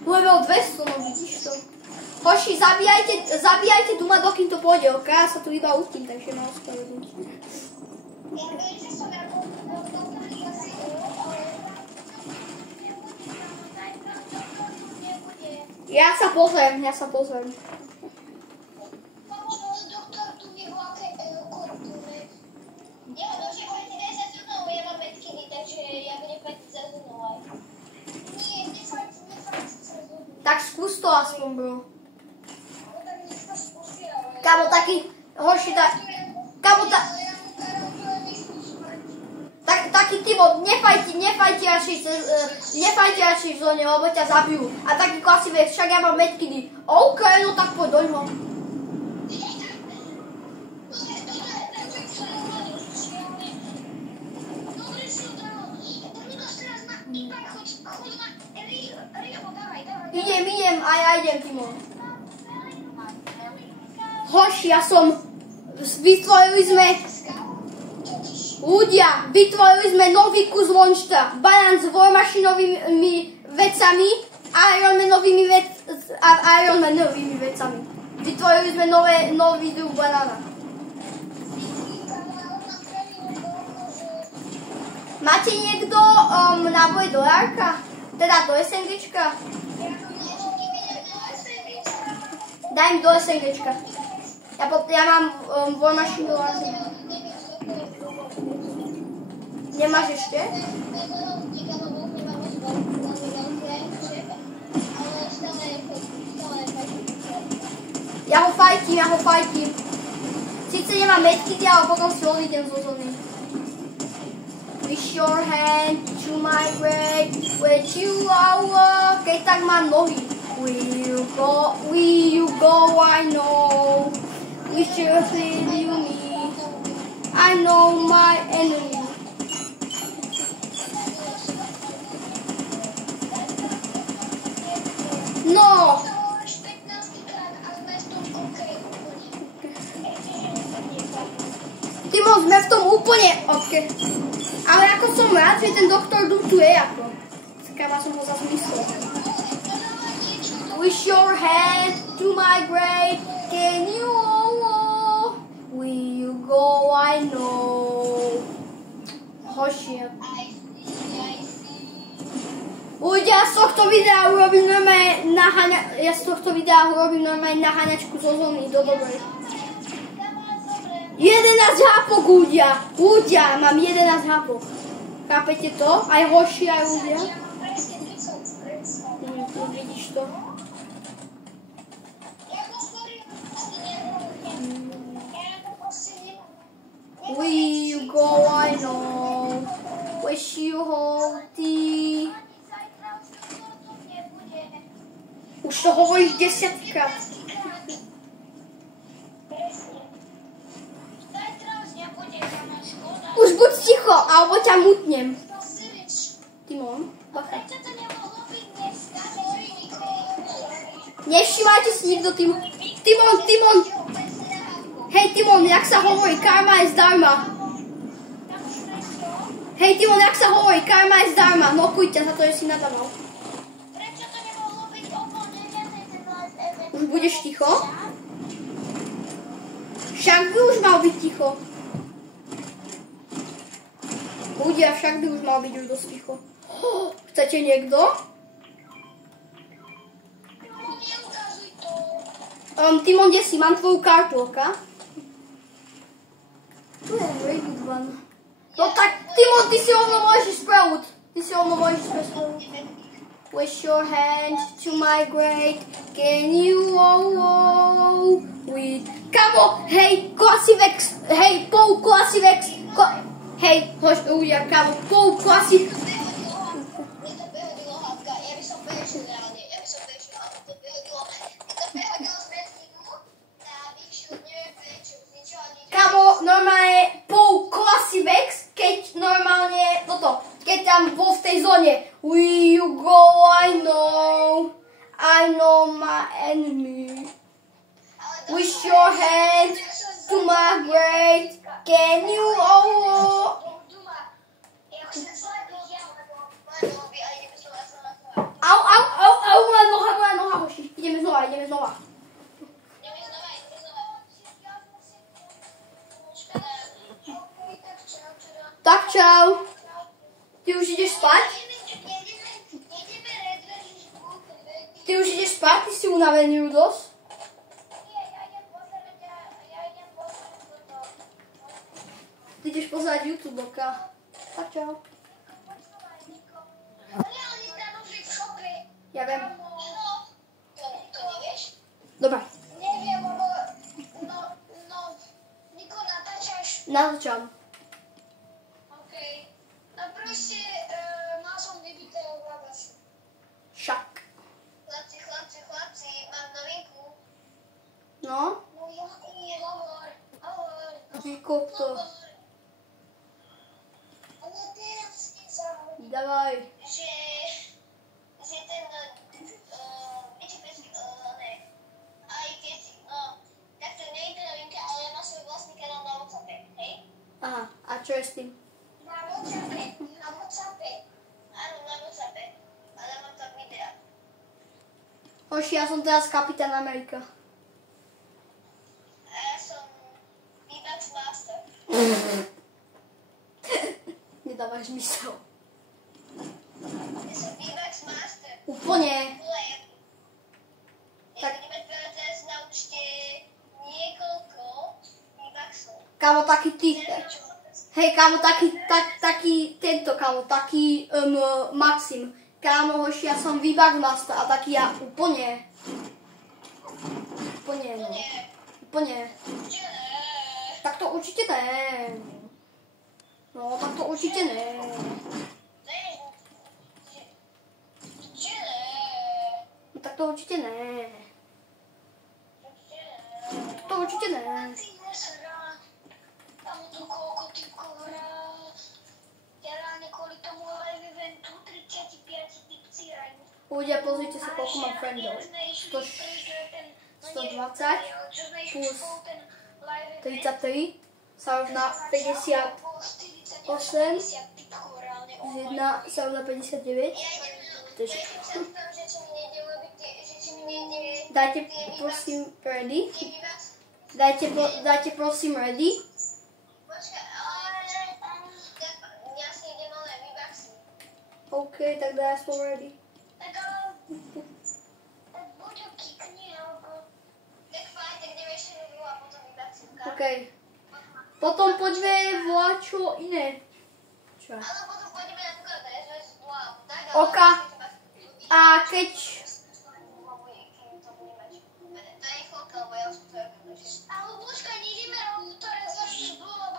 Level 200, no vidíš to. Hoši, zabíjajte Duma, dokým to pôjde, ok? Ja sa tu iba utím, takže ma ospravedlňujem. Ja sa pozriem. Doktor tu nie aké korpúry. Nie, môže povedať aj za zónou, ja mám medkiny, takže ja budem platiť za zónou aj. Nie, nefajte za zónou. Tak skús to aspoň, bro. No tak nech to skúsi, ale... Kamo, taký horší, kamo, taký tybo, nefajte radšej v zóne, lebo ťa zabijú. A taký klasivec, však ja mám medkiny. OK, no tak poď doňho. Idem, a ja idem, Timo. Hoši, vytvorili sme nový kus monštra. Banán s warmachinovými vecami a Ironmanovými vecami. Vytvorili sme nový druh banána. Máte niekto náboj do Jarka? Teda do SNGčka? Daj mi do SNGčka. Ja mám warmachine do Jarka. Nemáš ešte? Ja ho fajtím. Sice nemám medkity, ale potom si odídem zo zóny. Wish your hand to my way, where you are, keď tak mám nohy. Will you go, I know. Wish you feel you need. I know my enemy. No! Timon, sme v tom úplne, ok. Ale ako som rád, že ten doktor Doom tu je ako. Skáva som ho za zmysel. Wish your hand to my grave, can you will you go, I know. Hošie. Ľudia, z tohto videa urobím naháňačku zo zóny do dobrej. 11 hápok, ľudia, mám 11 hápok. Chápete to? Aj hoši, aj ľudia. Vidíš to? Will you go, I know. Wish you hold the... Už to hovoríš 10-krát. Už buď ticho, alebo ťa mutnem. Timon, bacha. Nevšímajte si nikto Timon. Timon. Hej Timon, jak sa hovorí, karma je zdarma. Hej Timon, jak sa hovorí, karma je zdarma. Nokuj ťa za to, že si nadával. Už budeš ticho? Však by už mal byť ticho. Ľudia, však by už mal byť už dosť ticho. Chcete niekto? Timon, kde si? Mám tvoju kartu, oka? Tu je Rabbit One. No tak, Timon, ty si rovno môžeš spraviť. Wish your hand to my grave, can you with... Kamo, hej, Classivex, hej, Paul Classivex, hej, hoď, ľudia, kamo, Paul Classivex. Kamo, normálne Paul Classivex, keď normálne toto, keď tam bol v tej zóne. Will you go, I know my enemy. Wish your hand to my grave, can you moja noha, hoši. Ideme znova. Tak čau. Ty už ideš spať? Ty si unavený, Rudos? Ty ideš pozerať YouTube, oka. Tak čau. Ja viem. To nevieš? Dobre. Neviem, lebo Niko, natáčaš? Natáčam. Okej. No proste, mal som vybité ovládač. Však. Chlapci, mám novinku. No? No jaký, hovor. Vykop to. Ale teraz nezahodí. Dávaj. Že ten, viete, aj keď, tak to nie je to novinka, ale má svoj vlastný kanál na WhatsAppe, hej? Aha, a čo je s tým? Na WhatsAppe. Áno, na WhatsAppe, ale mám tam videa. Hoši, ja som teraz Kapitán Amerika. A ja som V-Bucks Master. Nedávaš zmysel. Ja som V-Bucks Master. Úplne. Tak budeme teraz naučte niekoľko V-Bucksov. Kámo, taký ty. Neviem, čo Hej, kámo, taký Maxim. Kámo, hoši, ja som výbak master a taký ja úplne, no. Úplne. Tak to určite ne. No, tak to určite ne. No, tak to určite ne. Tak to určite ne. Ľudia, pozrite sa, koľko mám friendov. 120 plus 33 sa rovná 58. Z 1 sa rovná 59. Dajte prosím ready. Dajte prosím ready. OK, tak daj aspoň ready. OK. Potom poďme volať čo iné. Čo? OK. A keď...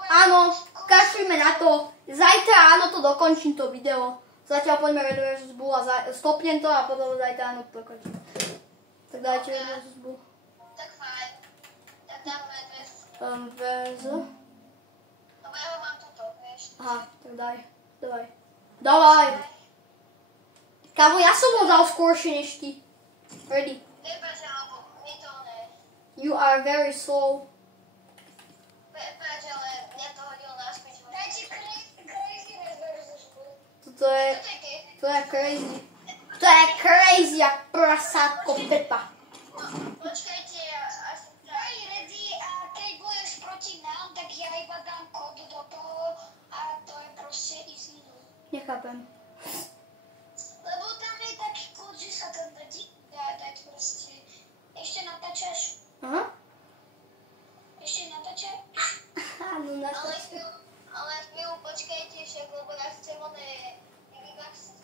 Áno, kašlíme na to. Zajtra áno to dokončím to video. Zatiaľ poďme Red vs. Bull a stopnem to a potom zajtra áno to dokončím. Tak dajte Red vs. Bull. Tak fajn. Tak dáme Red vs. Vs. Lebo ja ho mám toto, vieš. Aha, tak Dávaj. Kámo, ja som ho dal skôršie než ty. Ready. Prepáč, alebo mi to ne. You are very slow. Prepáč, ale mňa to hodilo naspäť. Dajte crazy versus Bull. To je crazy. To je crazy, jak prasátko Pepa. Počkajte, až Daj ready a keď budeš proti nám, tak ja iba dám kód do toho a to je proste easy. Nechápem. Lebo tam je taký kód, že sa tam dať proste. Ešte natáčaš? Aha. Ešte natáčaš? Áno, ale chvíľu počkajte však, lebo ja chcem oné vybaxiť.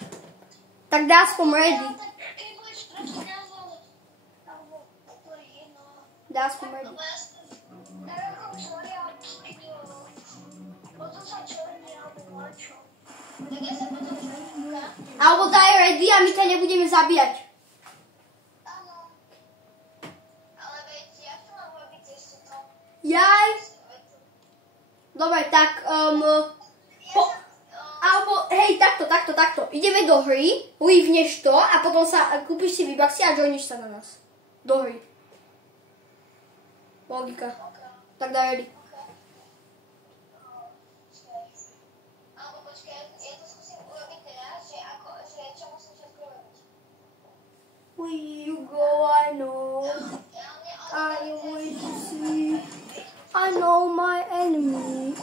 Tak dá aspoň ready. Tak keď budeš proti nám, alebo to je jedno. Dá aspoň ready. Lebo ja Tak ako čoria, potom sa čorne alebo mačo. tak ja sa potom čujem. Alebo daj ready a my ťa nebudeme zabíjať. Áno. Ale veď, ja to mám robiť ešte to. Jaj. Dobre, tak alebo hej, takto. Ideme do hry, leavneš to a potom sa kúpiš si výbaxy a joiniš sa na nás. Do hry. Logika. Tak daj ready. Alebo počkaj, ja to skúsim urobiť teraz, že čo musím všetko robiť. Where you go, I know. I wait to see. I know my enemy.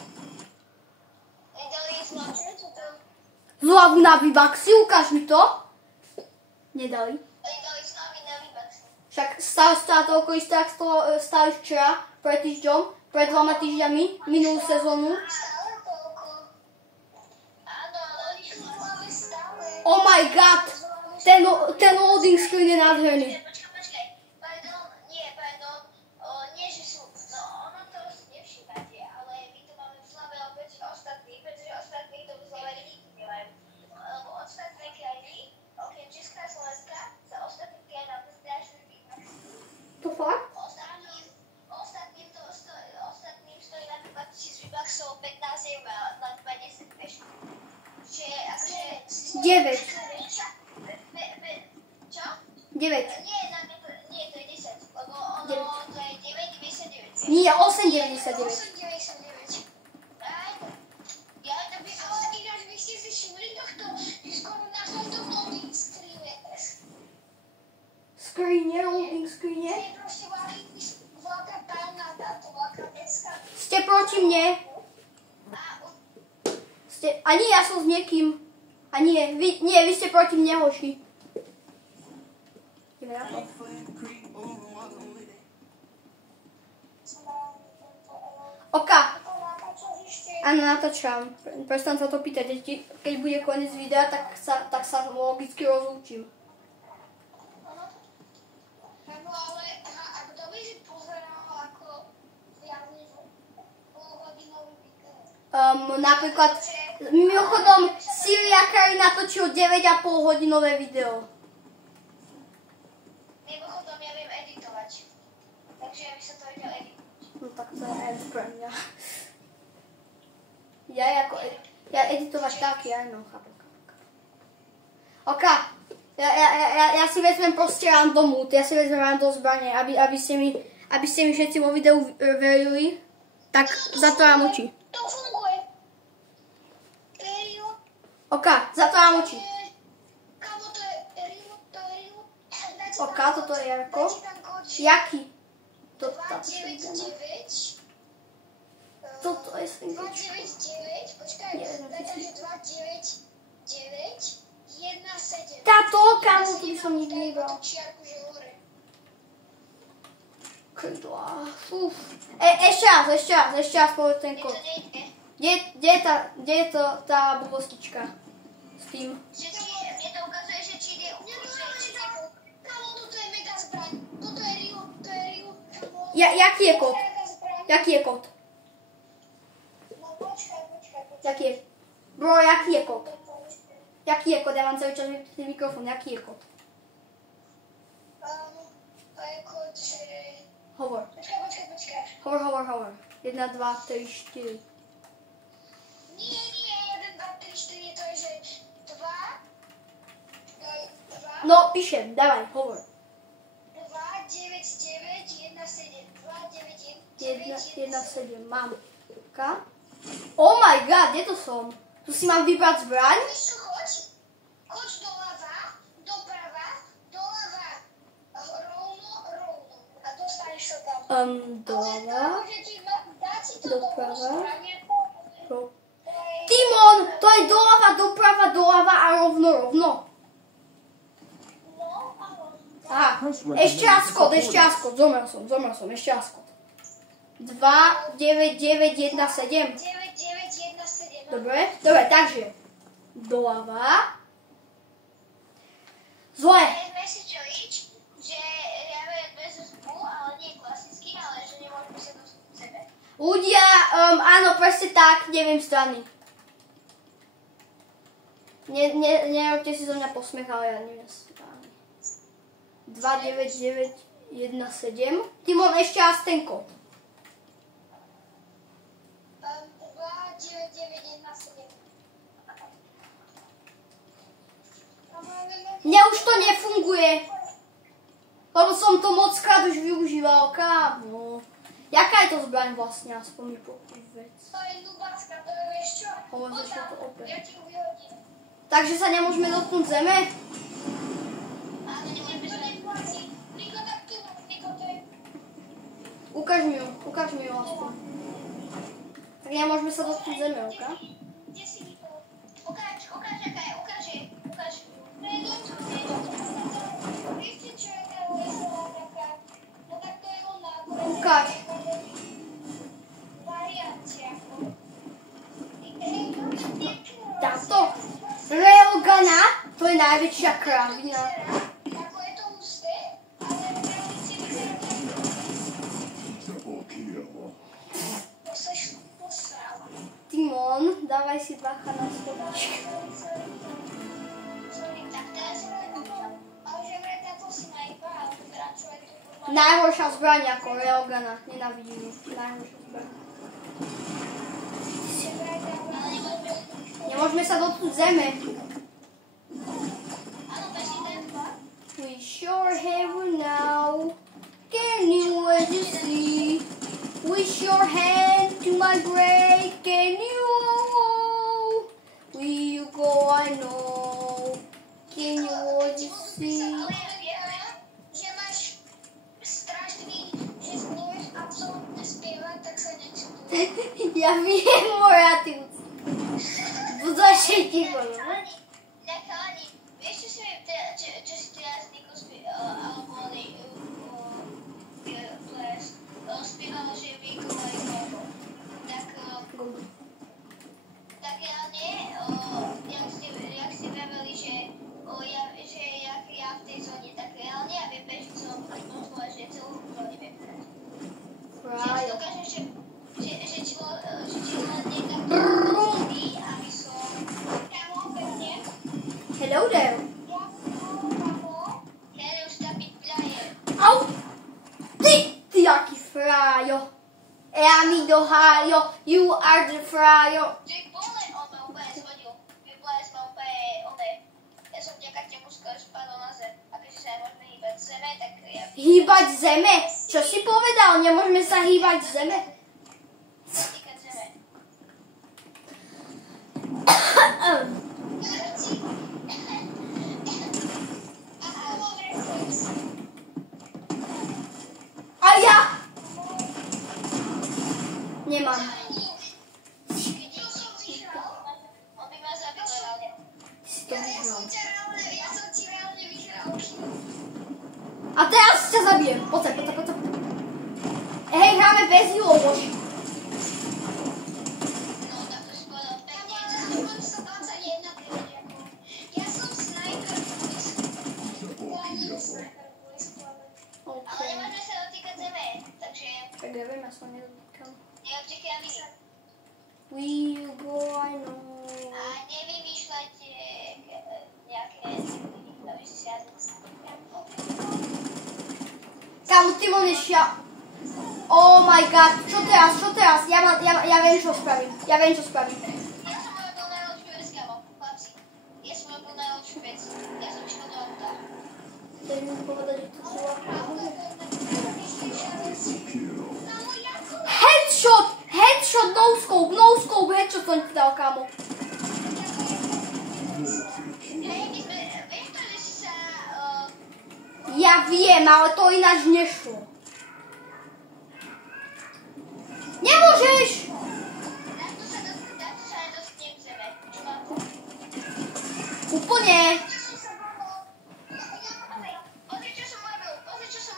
Nedali slačer, čo tam? Zľavu na výbaxy, ukáž mi to. Nedali. Nedali slavy na výbaxy. Však stále toľko isté, ako stáli včera, pred týždňom, pred 2 týždňami, minulú sezónu. Stále toľko. Áno, ale oni Máme stále. Oh my god! Ten loading screen je nádherný. Počkaj. Pardon, nie, že sú, no ono to si nevšímate, ale my to máme v slave opäť ostatní, pretože ostatní to v slave nikdy nemajú. Lebo ostatné krajiny, okrem Česká a Slovenska, sa ostatným krajinám zdášli výbaxy. To fakt? Ostatným stojí napríklad 1000 výbaxov 15 eur na 20, vieš. Že akože... 9. Čo? 9. Nie, to je 10, lebo ono to je 9,99. Nie, 8,99. 8,99. Ja to by som... Ale ináč by ste si všimli tohto, že skoro na každom loading screene. Loading screen je? Je proste veľká tajná táto veľká deska. Ste proti mne? A nie, ja som s niekým. A nie, vy ste proti mne, hoši. Ideme na to. Oka. A Áno, natáčam. Prestan sa to pýtať. Keď bude koniec videa, tak sa logicky rozlúčim. No ale, a kto by si pozeral ako viac než polhodinový video? Napríklad, mimochodom, Silia Kari natočil 9,5 hodinové video. Mimochodom, ja viem editovať. Takže ja by som to vedel editovať. No tak to je end pre mňa. Ja editovať taky, áno, chápem. OK, ja si vezmem proste randomu, ja si vezmem random zbranie, aby ste mi všetci vo videu verili, tak zatváram oči. To funguje. Rio. OK, zatváram oči. Kamo, to je Rio, to je Rio. OK, toto je Jarko. Dajte tam kód Jaký? 299. Toto je svinka. 299, počkaj, daj tam, že 299, 17. Táto, kámo, to by som nikdy nebral. Čiarku, že hore. Krdla, fúf. Ešte raz povedz ten Mne kód. to nejde. Kde je to tá blbostička s tým? Mne to ukazuje, že či ide Kamo, toto je mega zbraň. Toto je Rio, to je Rio. Jaký je kód? Jaký je kód? No počkaj. Jaký je? Bro, jaký je kód? Jaký je kód? Ja mám celý čas vypnutý mikrofón. Jaký je kód? To je kód, že... Hovor. Počkaj. Hovor. 1, 2, 3, 4. Nie, 1, 2, 3, 4, to je, že 2. Daj 2. No, píšem, dávaj, hovor. 2, 9, 9, 1, 7. 2, 9, 1, 7, mám. OK? Oh my god, kde to som? Tu si mám vybrať zbraň? Vieš čo, choď doľava, doprava, doľava, rovno a dostaneš sa tam. Doľava, Ale ti dá si to doprava, do Timon, to je doľava a rovno. No, Aha, ešte raz kód, zomrel som, ešte raz kód. 2, 9, 9, 1, 7. 9, 9, 1, 7. Dobre, takže doľava. Zle. Vieme si čo ísť, že ja viem bez spolu, ale nie klasický, ale že nemôžeme sa dostať k sebe. Ľudia, áno, presne tak, neviem strany. Nerobte si zo mňa posmech, ale ja neviem strany. 2, 9, 9, 1, 7. Timon, ešte raz ten kód. 2, 9, 9, 1, 7. Mne už to nefunguje. Lebo som to mockrát už využíval, kámo. Jaká je to zbraň vlastne, aspoň mi povedz. To je nubacka, to je vieš čo? Hovor, začne to opäť. Ja ti ju vyhodím. Takže sa nemôžeme dotknúť zeme? Ale nemôžeme sa neplatí. Niko, tak tu, Niko, to je... Ukáž mi ju aspoň. Tak nemôžeme sa dotknúť zeme, ok? Kde si Niko? Ukáž, aká je, ukáž. To je niečo, viete čo je tá lesová taká? No tak to je ona. Ukáž. Variácia. Táto? Railguna? To je najväčšia krávina. Ako je to husté, ale veľmi vyzerá to seš posrala. Timon, dávaj si bacha na schodičky. Tak teraz ale že vraj táto snajpa, ale teda čo je to? Najhoršia zbraň ako Railguna. Nenávidím ju. Najhoršia zbraň. Nemôžeme sa dotknúť zeme. We sure have now. Can you see? Wish your hand to my grave. Can you? Will you go? I know. Can you see? Ale ja viem, že máš strašný, že nevieš absolútne spievať, tak sa nečuduj. Ja viem, Moratic. Budeš ticho. Chalani, vieš, čo si teraz Niko alebo Flash spieval, že Miko Majko. Tak tak reálne, jak ste vraveli, že ja v tej zóne, tak reálne ja viem bežiť som kontrolovať, že celú hru neviem. Že ti dokážem, že ti len niekam zóny, aby som... Kamo, pevne. Hello there. Ja som kamo. Hele, už tá byť plaje. Au! Ty aký frajo. Amido Hajo, you are the frajo. Ty vole, on ma úplne zhodil. Vyplajec ma úplne, ja som vďaka temu skoro spadol na zem. A keďže sa nemôžeme hýbať z zeme, tak ja... Hýbať zeme? Čo si povedal? Nemôžeme sa hýbať z zeme? Týkať zeme. A ja? Nemám. On by ma zabil reálne. Ja som ti reálne vyhral. A teraz ťa zabijem. Poď sa. Hej, hráme bez Julovoš. No, tak to spadal pekne. Ja mám 121 prioriakov. Ja som snajper v boisku. Ja nie som snajper v boisku, ale... Ale nemôžeme sa dotýkať zeme, takže Tak ja viem, ja sa nedotýkam. neobčekaj aby sa... We'll go, I know. A nevymýšľajte nejaké aby si si jazil sa. Kámo, ty mon šia... Oh my god, čo teraz? Ja viem, čo spravím. Ja som urobil najlepšiu vec, kámo, chlapci. Ja som urobil najlepšiu vec. Ja som išiel do auta. Chceš mi povedať, že to sú Headshot, no scope, headshot som ti dal, kámo. Hej, my sme, vieš to, že si sa... Ja viem, ale to ináč nešlo. Nemôžeš! Takto sa nedotknem zeme. Čo mám? Úplne. Pozri, čo som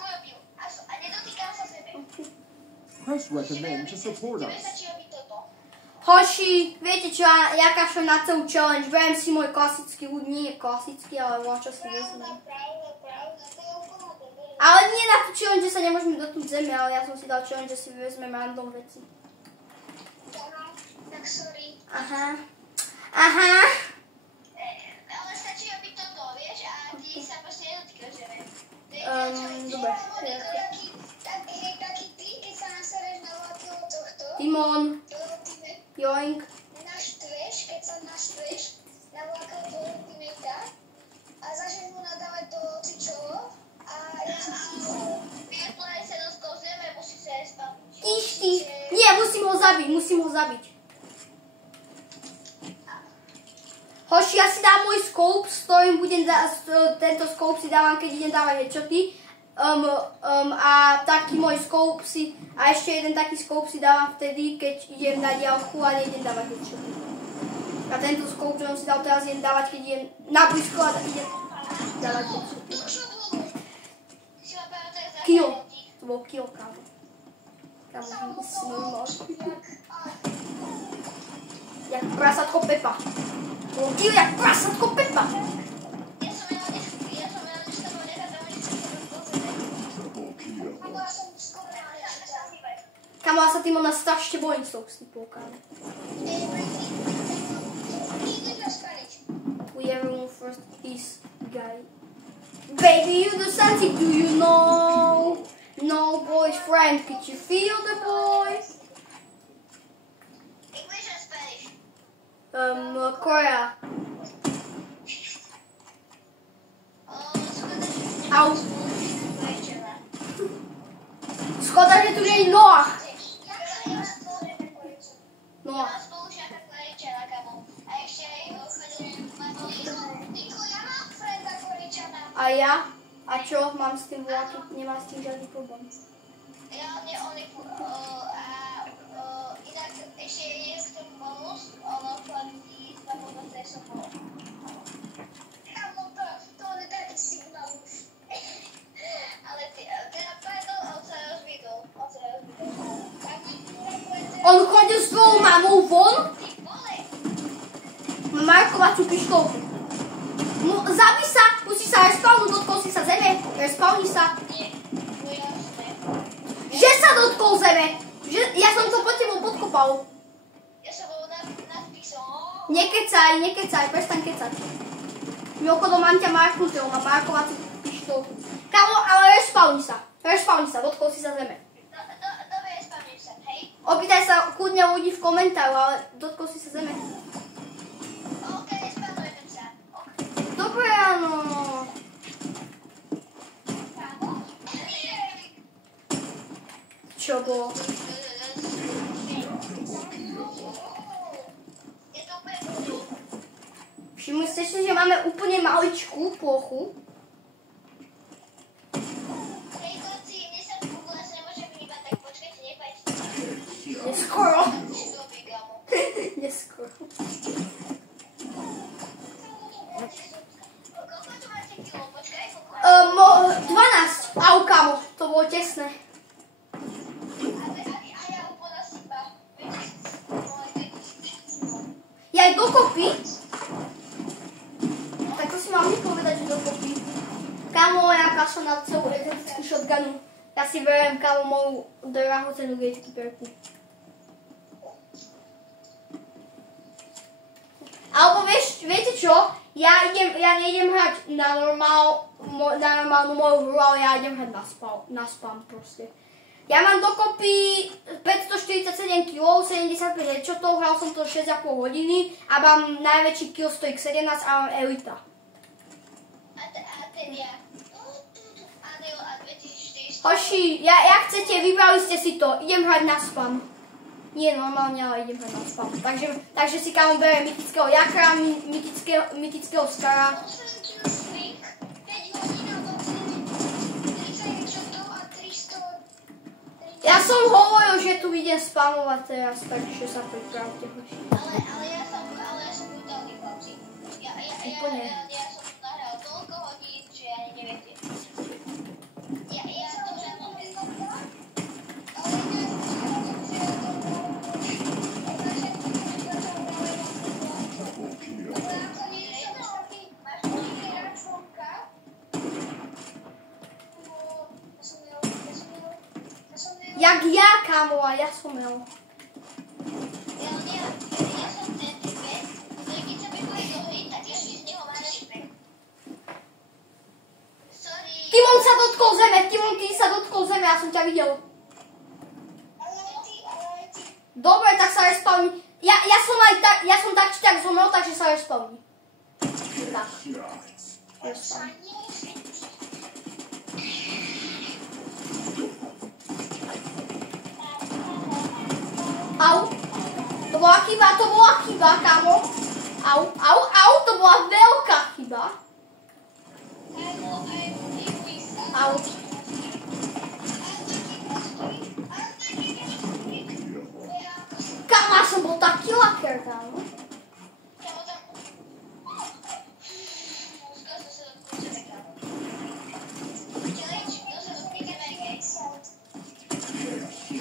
urobil. A nedotýkam sa zeme. Press recommend to support Tebe sa us. ti robí toto. Hoši, viete čo, ja kašlem na celú challenge, beriem si môj klasický ľud, nie je klasický, ale čo si vezmem. Pravda, to je úplne dobre. Ale nie na tú challenge, že sa nemôžeme dotknúť zeme, ale ja som si dal challenge, že si vezmem random veci. Tak sorry. Aha. Ale stačí robiť toto, vieš, a ty sa proste nedotýkaš zeme. Dobre. Taký ty, keď sa nasereš na vlakého tohto, Timon, joink. keď sa naštveš na vlakého toho teammata a začneš mu nadávať do cičovo a ja som si Vyplaj sa do zeme, musí sa aj spavniť. Ty. Nie, musím ho zabiť. Hoši, ja si dám môj scope, s ktorým tento scope si dávam, keď idem dávať headshoty. A taký môj scope si, a ešte jeden taký scope si dávam vtedy, keď idem na diaľku a nejdem dávať headshoty. A tento scope, čo som si dal teraz, idem dávať, keď idem na blízko a idem dávať headshoty. Si ma práve tak zachránil. Kill. To bol kill, kámo. Kámo, smrlo. Jak prasatko Pepa. To bol kill jak prasatko Pepa. Ja som reálne štávam nechať tam ešte Double kill. ja som skoro nečítal. Kámo, ja sa tým ona strašne bojím s tou snipou, kámo. We ever move first is guy. Baby, you do something, do you know? No boyfriend, could you feel the boys? English or Spanish? Korea. Škoda, Au. že Korejčana. Škoda, že tu nie je Noah. Ja Noah. mám spolužiaka Korejčana, kamo. A ešte aj chodil Niko, ja mám frenda Korejčana. A ja? A čo? Mám s tým voľaký? Nemám s tým žiadny problém. reálne on je inak ešte je k tomu bonus, ono platí za bonus som Kámo, to on je taký signál už. ale teda pardon, on sa rozvidol. On chodil s tvojou mamou von? Ty vole, markovaciu pištolku. Zabij sa, pustí sa respawnu, dotkol si sa zeme, respawni sa. Nie, no jasné. Že sa dotkol zeme, ja som to po tebou podkopal. Ja som bol nadpísal. Nekecaj, prestaň kecať. Mimochodom mám ťa marknutého, mám markovaciu pištolku. Kamo, ale respawni sa, dotkol si sa zeme. Dobre, spavnem sa, hej? Opýtaj sa kľudne ľudí v komentáru, ale dotkol si sa zeme. OK, spavnujem sa. Dobre, áno. Čo bolo? Je to úplne budu. Všimli ste si, že máme úplne maličkú plochu. Hej, konci, mne sa v Google asi nemôžem hýbať, tak počkajte, nepajte. Neskoro. Dobrý, kámo. Neskoro. Koľko tu máte kilo? Počkaj, koľko? 12. Au, kamo, to bolo tesné. A ja úplne nasypám. Ja aj dokopy. Tak to si mám nepovedať, že dokopy. Kamo, ja kašľam na celú energetickú shotgunu. Ja si beriem, kamo, moju drahocenú gateky perku. Alebo viete čo? Ja nejdem hrať na normálnu moju hru, ale ja idem hrať na spam proste. Ja mám dokopy 547 kg, 75 headshotov, hral som to 6,5 hodiny a mám najväčší kill stojík 17 a mám elita. A ten ja. Adel a 2400. Hoši, ja chcete, vybrali ste si to, idem hrať na spam. Nie normálne, ale idem hrať na spam. Takže si kamo beriem mytického jakra, mytického skara. 8 kill streak, 5 hodín a 30 headshotov a 300... Ja som hovoril, že tu idem spamovať teraz, takže sa pripravte, hoši. Ale ja som brutálny chlapci. Úplne. Ja som nahral toľko hodín, že ani neviete. Ja to že mám. Double kill. Jak ja, kamo, a ja som mel. Ja som ten typek, ktorý keď sa pripojí do hry, tak ja si z neho mám šipek. Sorry. Timon sa dotkol zeme, ty sa dotkol zeme, ja som ťa videl. Dobre, tak sa respawni. Ja som tak či tak zomrel, takže sa respawni. Tak, Shots. respawni. Au. To bola chyba, kamo. Au, to bola veľká chyba. Au. Kamo, ja som bol taký laker, kamo.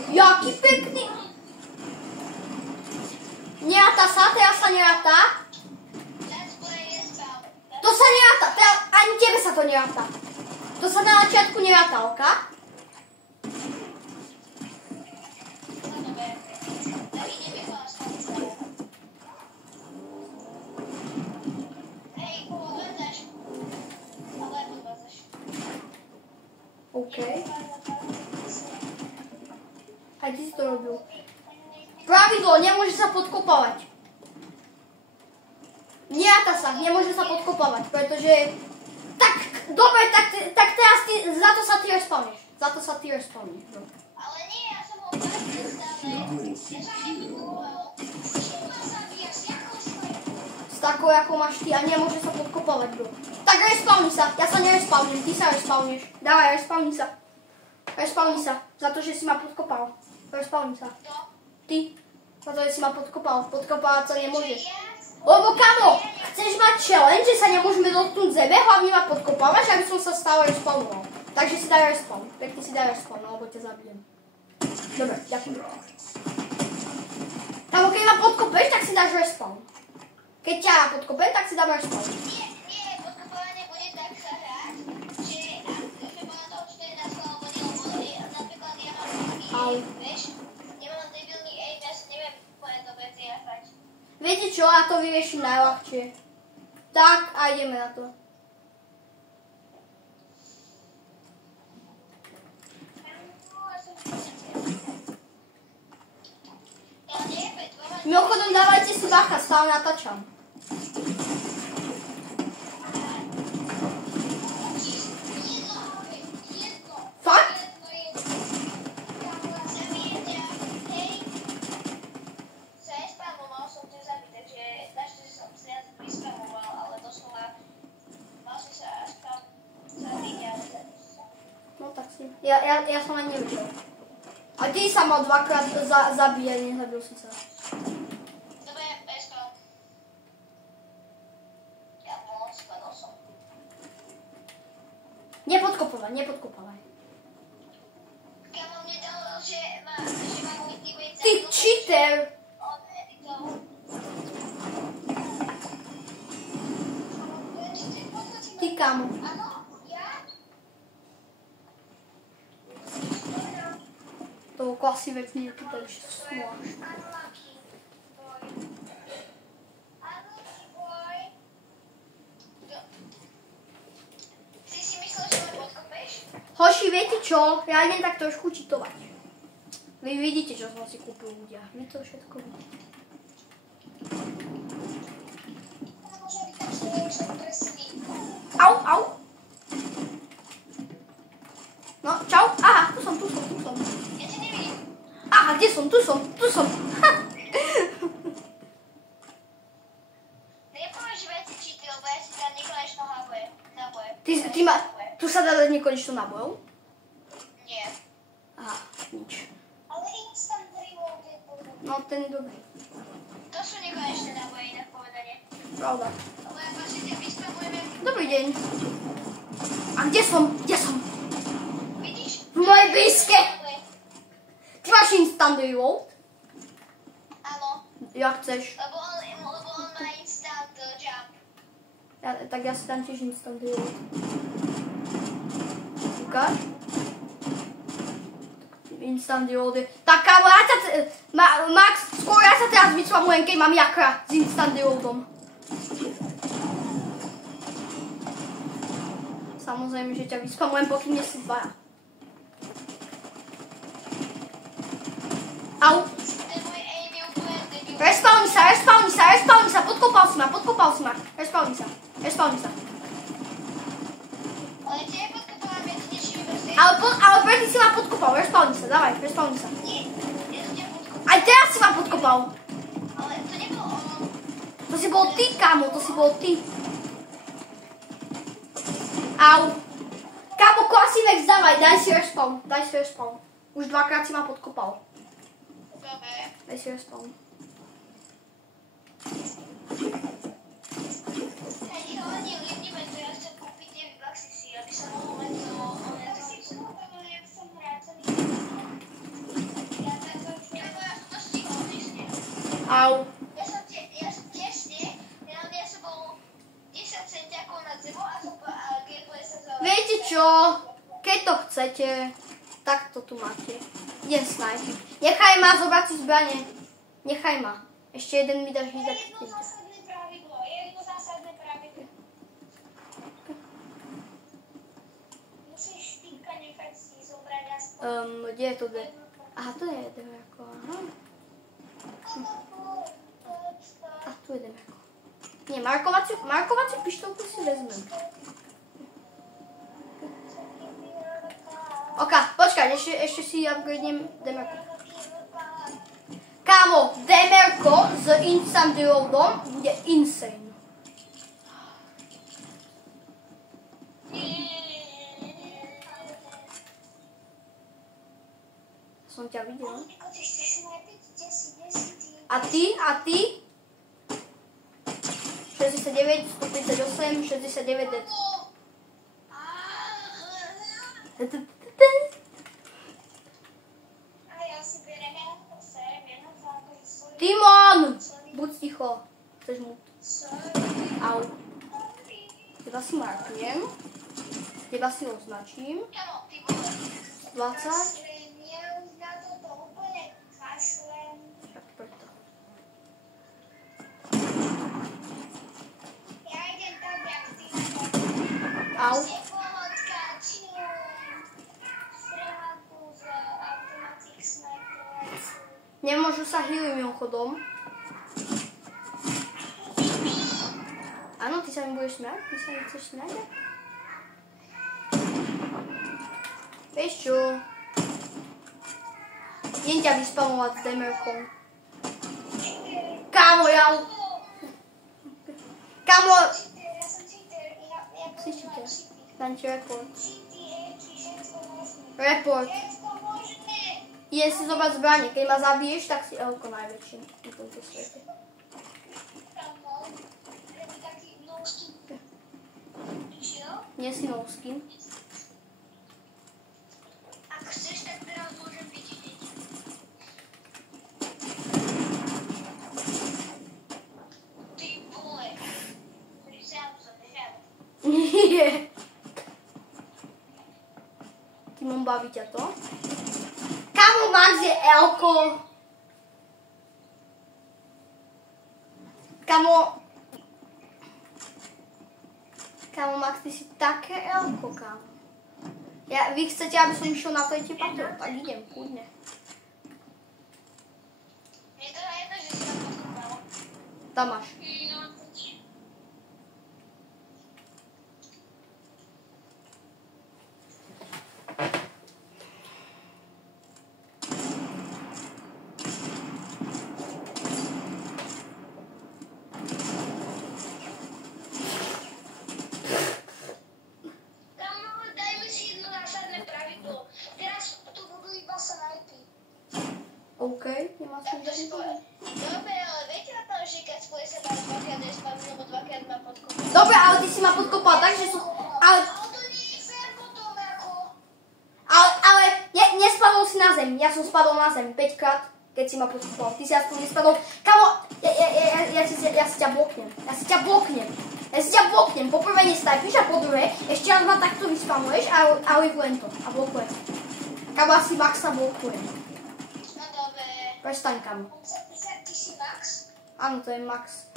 Jaký pekný. Neráta sa, teraz sa neráta. To sa neráta, ani tebe sa to neráta. To sa na začiatku neráta, oka? OK. Aj ty si to robil. Pravidlo, nemôže sa podkopávať. Neráta sa, nemôže sa podkopávať, pretože... Tak, dobre, tak teraz ty, za to sa ty respawnieš. No. Ale nie, ja som ho vlastne stále. S takou, ako máš ty a nemôže sa podkopávať, bro. Tak respawni sa, ja sa nerespawním, ty sa respawnieš. Dávaj, respawni sa. Respawni sa, za to, že si ma podkopal. Respawni sa. Ty, za to, že si ma podkopal. Podkopávať sa nemôžeš. Lebo kamo, chceš mať challenge, že sa nemôžeme dotknúť zeme, hlavne ma podkopávaš, aby som sa stále respawnoval. Takže si daj respawn. Pekne si daj respawn, alebo ťa zabijem. Dobre, ďakujem. Kamo, keď ma podkopeš, tak si dáš respawn. Keď ťa podkopem, tak si dáme až spolu. Nie, podkopovanie bude tak sa hrať, že podľa toho, čo to je na slovo, boli napríklad ja mám taký aim, vieš? Ja mám debilný aim, ja si neviem úplne dobre triafať. Viete čo, ja to vyrieším najľahšie. Tak a ideme na to. Mimochodom, dávajte si bacha, stále natáčam. Fakt? No tak si. Ja som ani nevidel. A ty sa mal dvakrát zabíjať, nezabil si sa. Nepodkopovaj, nepodkopovaj. Ty cheater! Ty kamo. To asi vec nie je tutaj ešte smáš. Hoši, viete čo? Ja idem tak trošku cheatovať. Vy vidíte, čo som si kúpil ľudia. Vy to všetko vidíte. Au, au. No, čau. Aha, tu som. Ja ťa nevidím. Aha, kde som? Tu som. Nepoužívajte cheaty, lebo ja si dám nekonečno náboje. Ty ma... Tu sa dá dať nekonečno nábojov? Nie. Aha, nič. Ale instant reload je dobrý. No, ten je dobrý. To sú nekonečné náboje, inak povedanie. Pravda. Lebo ja prosím ťa vyspamujeme. Dobrý deň. A kde som? Vidíš? V mojej blízke. Ty máš instant reload? Áno, Jak chceš. lebo on má instant jump. Tak ja si dám tiež instant reload. Ukáž? Instant reload je... Tak kámo, Max, skôr ja sa teraz vyspamujem, keď mám jakra s instant reloadom. Samozrejme, že ťa vyspamujem, pokým nie si dvaja. Au. Ten môj aim je úplne debil. Respawni sa, podkopal si ma. Respawni sa. Ale tie podkopávam, ja ti niečím vybrzdím. Ale prečo si ma podkopal? Respawni sa. Nie, ja to ťa podkopám. Aj teraz si ma podkopal. Ale to nebolo ono. To si bol ty, kámo, Au. Kámo, Klasivex, daj si respawn. Už dvakrát si ma podkopal. Dobre. Daj si respawn. Hej, chalani, liebnime to, ja chcem kúpiť tie V-Bucksy si, aby som mohol mať to... Jak som vrátený. Ja som to stihol, dnešne. Au. Ja som bol 10 centiakov nad zemou a gameplay sa zaujímavé. Viete čo? Keď to chcete, tak to tu máte. Idem snipe. Nechaj ma zobrať si zbrane. Nechaj ma. Ešte jeden mi dáš vydať. Jedno zásadné pravidlo. Musíš týmka nechať si zobrať aspoň. Kde je to D? Aha, to je DMR-ko, aha. A tu je DMR-ko. Nie, markovaciu pištolku si vezmem. Počkaj, ešte si upgradenem DMR-ko. Kámo, DMR-ko s instant reloadom bude insane. Som ťa videl. A ty? 69, 138, 69 dead. Simon! Timon! Buď ticho. Chceš mu... Au. Teba si markujem. Teba si označím. 20. Tak preto. Au. Nemôžu sa healy mimochodom. Áno, ty sa mi budeš smiať? Ty sa mi chceš smiať? Vieš čo? Idem ťa vyspamovať s demerkou. Kámo, ja... Kámo... Si cheater. Dám ti report. Report. Idem si zobrať zbranie. Keď ma zabiješ, tak si Elko najväčší na tomto svete. Nie si no skin. Ak chceš, tak teraz môžem byť hneď. Ty vole. Nie. Ty mám baví ťa to? Kamo, Max je Elko. Kamo, Max, ty si také Elko, kamo. Vy chcete, aby som išiel na tretie patro? Tak idem, kľudne. Mne to je jedno, že si ma podkopala. Tam máš. OK, nemá som ďalej. Dobre, ale viete na tom, že keď spolu sa dá dvakrát respawn, lebo dvakrát ma podkopal. Dobre, ale ty si ma podkopal tak, že som... Ale to nie je fér potom, ako... nespadol si na zem. Ja som spadol na zem 5 krát, keď si ma podkopal. Ty si aspoň nespadol. Kamo, ja si ťa bloknem. Ja si ťa bloknem. Po prvé nestajpíš a po druhé ešte raz ma takto vyspamuješ a ujdem to. A blokujem. Kamo, asi Maxa blokujem. No dobre. Prestaň, kamo. Ty si Max? Áno, to je Max.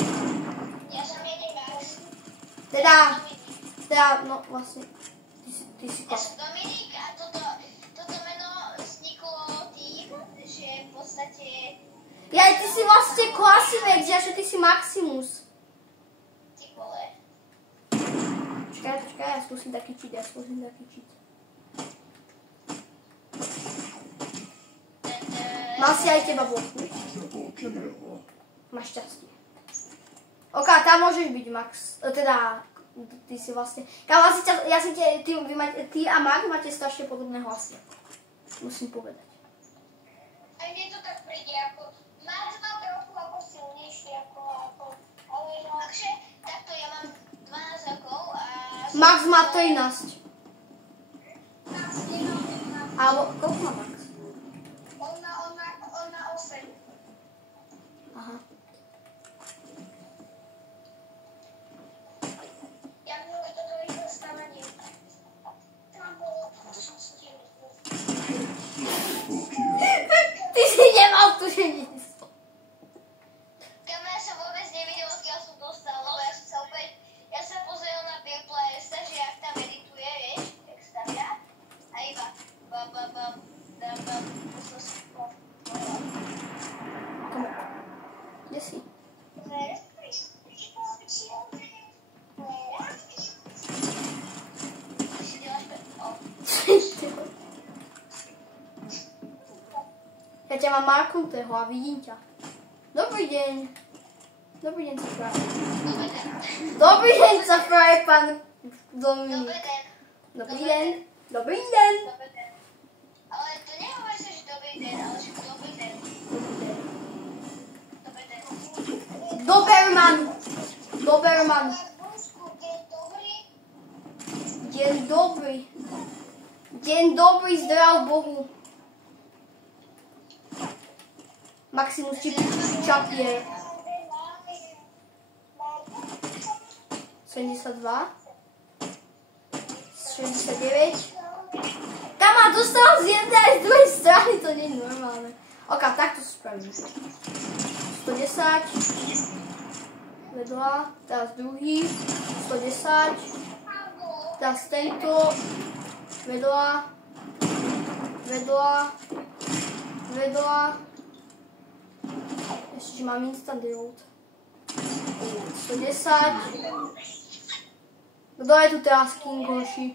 Ja som jedný Max. Teda, no vlastne, ty si Ja som Dominik a toto meno vzniklo tým, že v podstate... ty si vlastne Klasivex, že ty si Maximus. Ty vole. Počkaj, ja skúsim taký cheat. Mal si aj teba bloknúť. Double kill. Máš šťastie. OK, tam môžeš byť Max. Teda, ty si vlastne... Ty a Mark máte strašne podobné hlasy. Musím povedať. A mne to tak príde, ako... Max má trochu ako silnejší, ako... Ale no... Takže takto ja mám 12 rokov a... Max má 13. Max nemá... Alebo, koľko má Max? On má 8. Aha. Ja môžem toto rýchle stávanie. Tam bolo... Ty si nemal tušenie. Kam ja som vôbec nevidel, odkiaľ som dostal, lebo ja sa pozrel na Billplayersa, že jak tam edituje, vieš, jak stavia. A iba Kde si? Ja ťa mám marknutého a vidím ťa. Dobrý deň. Dobrý deň, sa fraje, pán Dominik. Dobrý deň. Ale to nehovorí sa, že dobrý deň, ale že dobrý deň. Dobrý deň. Doberman. Deň dobrý, zdrav Bohu. Maximus ti čapier. 72. 69. Tam ma dostal z jednej aj z druhej strany, to nie je normálne. Ok, takto spravím. 110. Vedľa, teraz druhý. 110. Teraz tento. Vedľa. Vedľa. Vedľa. Ešte, že mám instant reload. 110. Kto je tu teraz king hoši?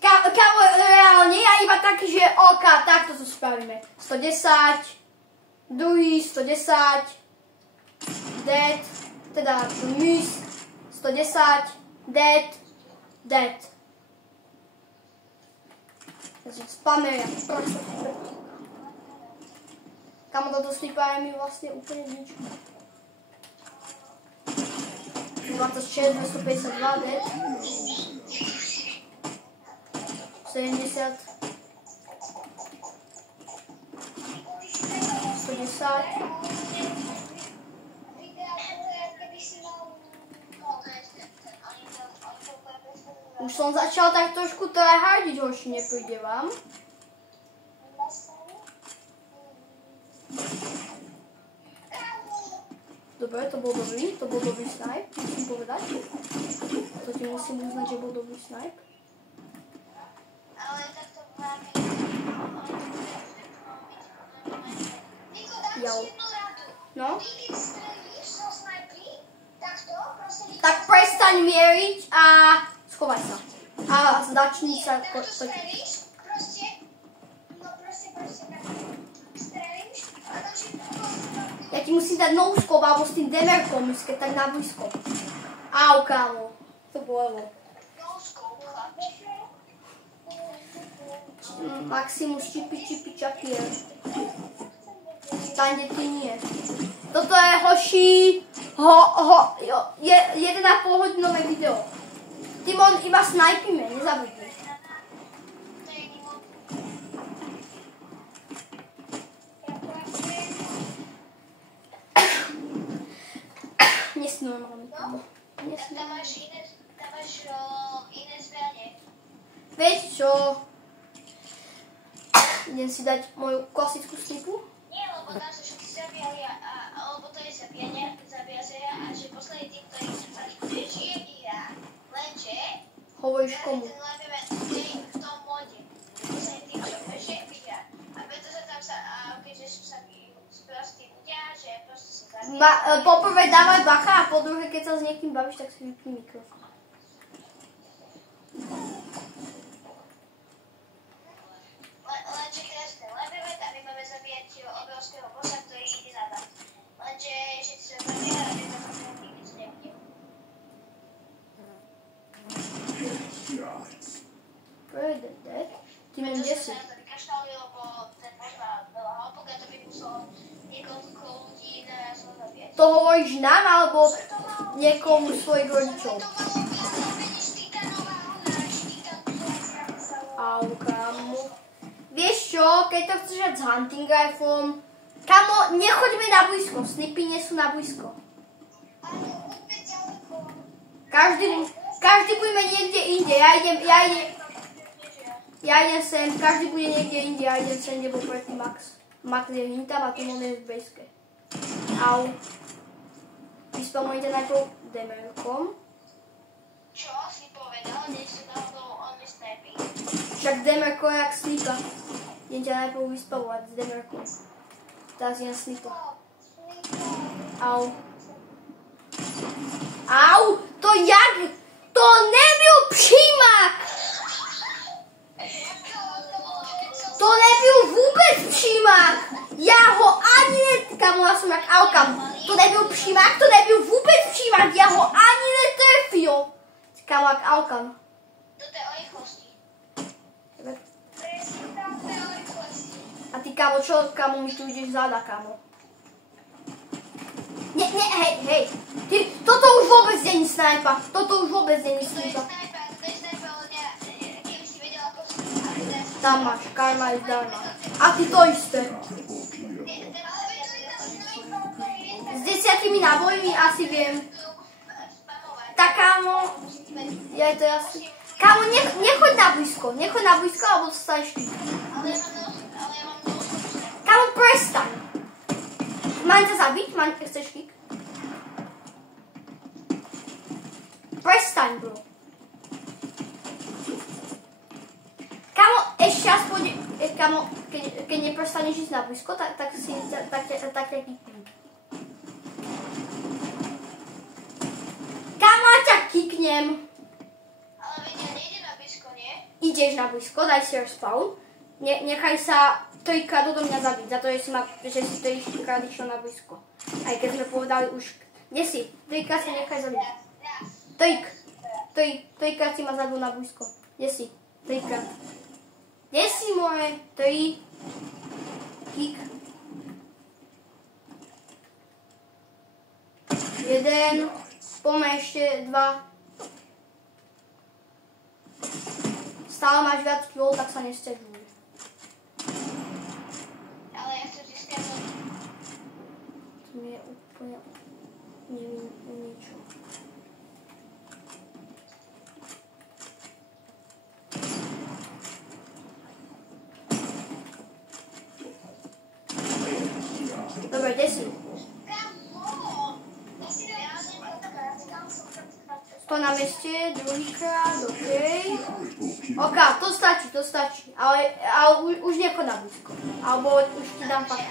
Kámo, reálne, ja iba taký, že OK, takto to spravíme. 110. Druhý, 110. Dead. Teda miss. 110. Dead. Dead. Takže spamer, ja proste. Kámo, toto slipá je mi vlastne úplne nič. 26, 252, dead. 70. 110. Už som začal tak trošku tryhardiť, hoši, nepríde vám? Dobre, to bol dobrý snipe, musím povedať. To ti musím uznať, že bol dobrý snipe. Ale tak to máme. Niko, dám si jednu radu. No? Ty, keď strelíš zo snajpy, takto, prosím. Tak prestaň mieriť a schovaj sa. A začni sa... Takto strelíš, proste. No proste, takto. Strelíš a začni to. Ja ti musím dať no-scope alebo s tým demerkom, keď tak na blízko. Au, kámo. To bolelo. No-scope, chlapče. Maximus čipi čapier. Tam, kde ty nie. Toto je hoši 1,5 hodinové video. Timon, iba snajpíme, nezabudni. Nie si normálny, kámo. Tam máš iné zbranie. Vieš čo? Idem si dať moju klasickú snipu. Nie, lebo tam sa všetci zabíjali, alebo to je zabíja sa a že posledný tým, ktorý žije, vyhrá. Lenže... Hovoríš komu? Ten lebeme v tom mode. Posledný tým, čo prežije, vyhrá. A preto sa tam keďže sa sprostí ľudia, že proste sa zabíja. Poprvé dávaj bacha a po druhé, keď sa s niekým bavíš, tak si vypni mikrofón. Lenže teraz ten lebeme, tam my máme zabíjať obrovského bossa, ktorý ide na nás. Lenže všetci sa zabíja a my to nikdy nevidím. Dead. Ty mám Preto 10. som sa na to vykašľali, lebo ten boss má veľa hopok a to by muselo niekoľko ľudí naraz zabíjať. To hovoríš nám alebo niekomu svojich rodičov? Au, kámo. Vieš čo, keď to chceš dať s hunting riflom, kámo, nechoďme na blízko, snipy nie sú na blízko. Každý budeme niekde inde, ja idem sem, každý bude niekde inde, ja idem sem, kde bol predtým Max. Max je hintam a Timon je v baseке. Au. Vyspamujte najprv demerkom. Čo si povedal, nie si náhodou on mi sniping? Však demerko je jak snipa. Idem ťa najprv vyspavovať s demerkom. Teraz idem snipa. Au. Au! To jak? To nebyl přímak! To nebyl vůbec přímak! Já ho ani ne... Kamo, já jsem jak Alkam. To nebyl přímak, to nebyl vůbec přímak! Já ho ani netrefil! Kamo, jak Alkam. Toto je o rýchlosti. A ty, kámo, čo, kámo, mi tu ideš záda, kámo? Ne, hej. Ty, toto už vôbec není snajpa. Toto už vôbec není snajpa. To je snajpa, ale keby si vedel, ako si... Tam máš, karma je zdarma. A ty to isté. S 10 nábojmi asi viem. Tak Kámo, ja je to jasný. Kámo, nechoď na blízko, alebo dostaneš klik. Ale ja mám nos. Kámo, prestaň. Mám ťa zabiť? Chceš klik? Prestaň, bro. Kámo, ešte raz pôjde, kámo, keď neprestaneš ísť na blízko, tak ťa kliknem. Kámo, ja ťa kliknem. Ale veď ja nejdem na blízko, nie? Ideš na blízko, daj si respawn. Nechaj sa trikrát do mňa zabiť, za to, že si trikrát išiel na blízko. Aj keď sme povedali už, kde si? Trikrát si nechaj zabiť. Trikrát si ma zabil na blízko. Kde si? Trikrát. Kde si moje? 3. Kik. 1. Poďme ešte 2. Stále máš viac killov, tak sa nesťažuj. Ale ja chcem získať To mi je úplne... Nevím niečo. Dobre, kde si? To na meste, druhýkrát, okej. Ok, to stačí. Ale už nechoď na blízko. Alebo už ti dám fakt.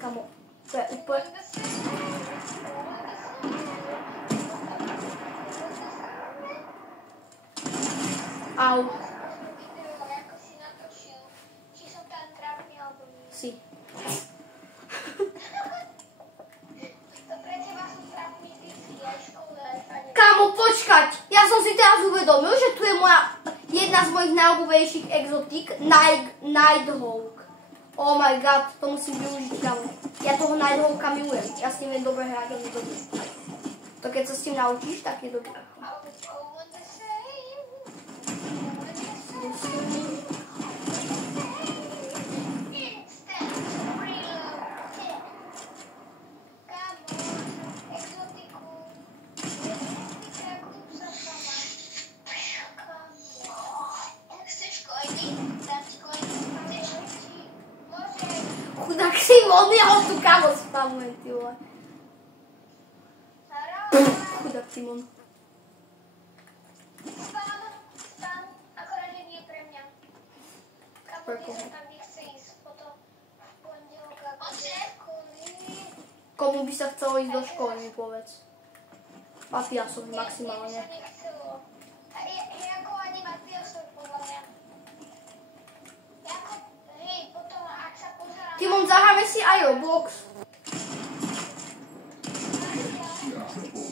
Kamo, to je úplne... Au. Si. Kámo, počkať! Ja som si teraz uvedomil, že tu je jedna z mojich najobľúbenejších exotík, Nighthawk. Oh my god, to musím využiť, kámo. Ja toho Nighthawka milujem. Ja s ním viem dobre hrať, on je dobrý. To keď sa s tým naučíš, tak je dobrý. Chudák Simon, ja ho tu kámo spamujem, ty vole. Chudák Simon. Spam, akorát, že nie pre mňa. Kámo, sa tam nechce ísť potom v pondelok ako do školy. Komu by sa chcelo ísť do školy, mi povedz. Matiasovi maximálne. Mne by sa nechcelo. Ako ani Matiasovi, podľa mňa. Hej, potom, ak sa pozerám... Timon, zahráme si aj Roblox.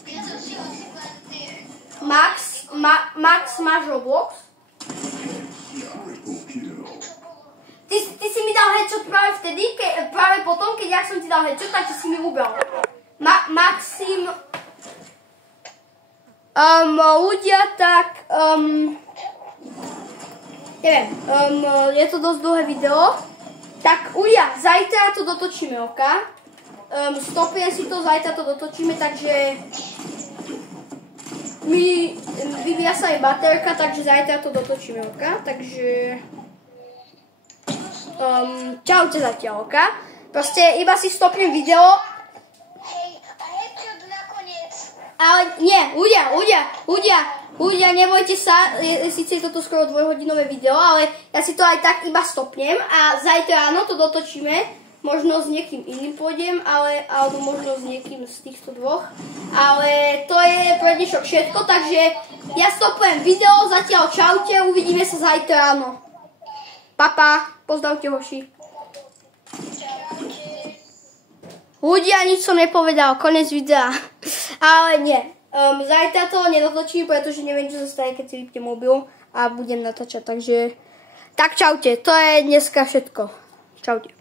Ja som si ho si Max, máš Roblox? Ty si mi dal headshot práve vtedy, práve potom, keď ja som ti dal headshot, tak si mi ubral. Maxim... ľudia tak... neviem, je to dosť dlhé video. Tak ľudia, zajtra to dotočíme, ok? Stopujem si to, zajtra to dotočíme, takže... vyvíja sa aj baterka, takže zajtra to dotočíme, ok? Takže... čaute zatiaľ, ok? Proste iba si stopnem video. Hej, a headshot nakoniec. Ale nie, ľudia, nebojte sa, síce je toto skoro 2-hodinové video, ale ja si to aj tak iba stopnem a zajtra ráno to dotočíme. Možno s niekým iným pôjdem, alebo možno s niekým z týchto dvoch. Ale to je pre dnešok všetko, takže ja stopujem video, zatiaľ čaute, uvidíme sa zajtra ráno. Papa, pozdravte hoši. Ľudia, nič som nepovedal, konec videa. Ale nie, zajtra to nedotočím, pretože neviem, čo sa stane, keď si vypnem mobil a budem natáčať, takže... Tak čaute, to je dneska všetko. Čaute.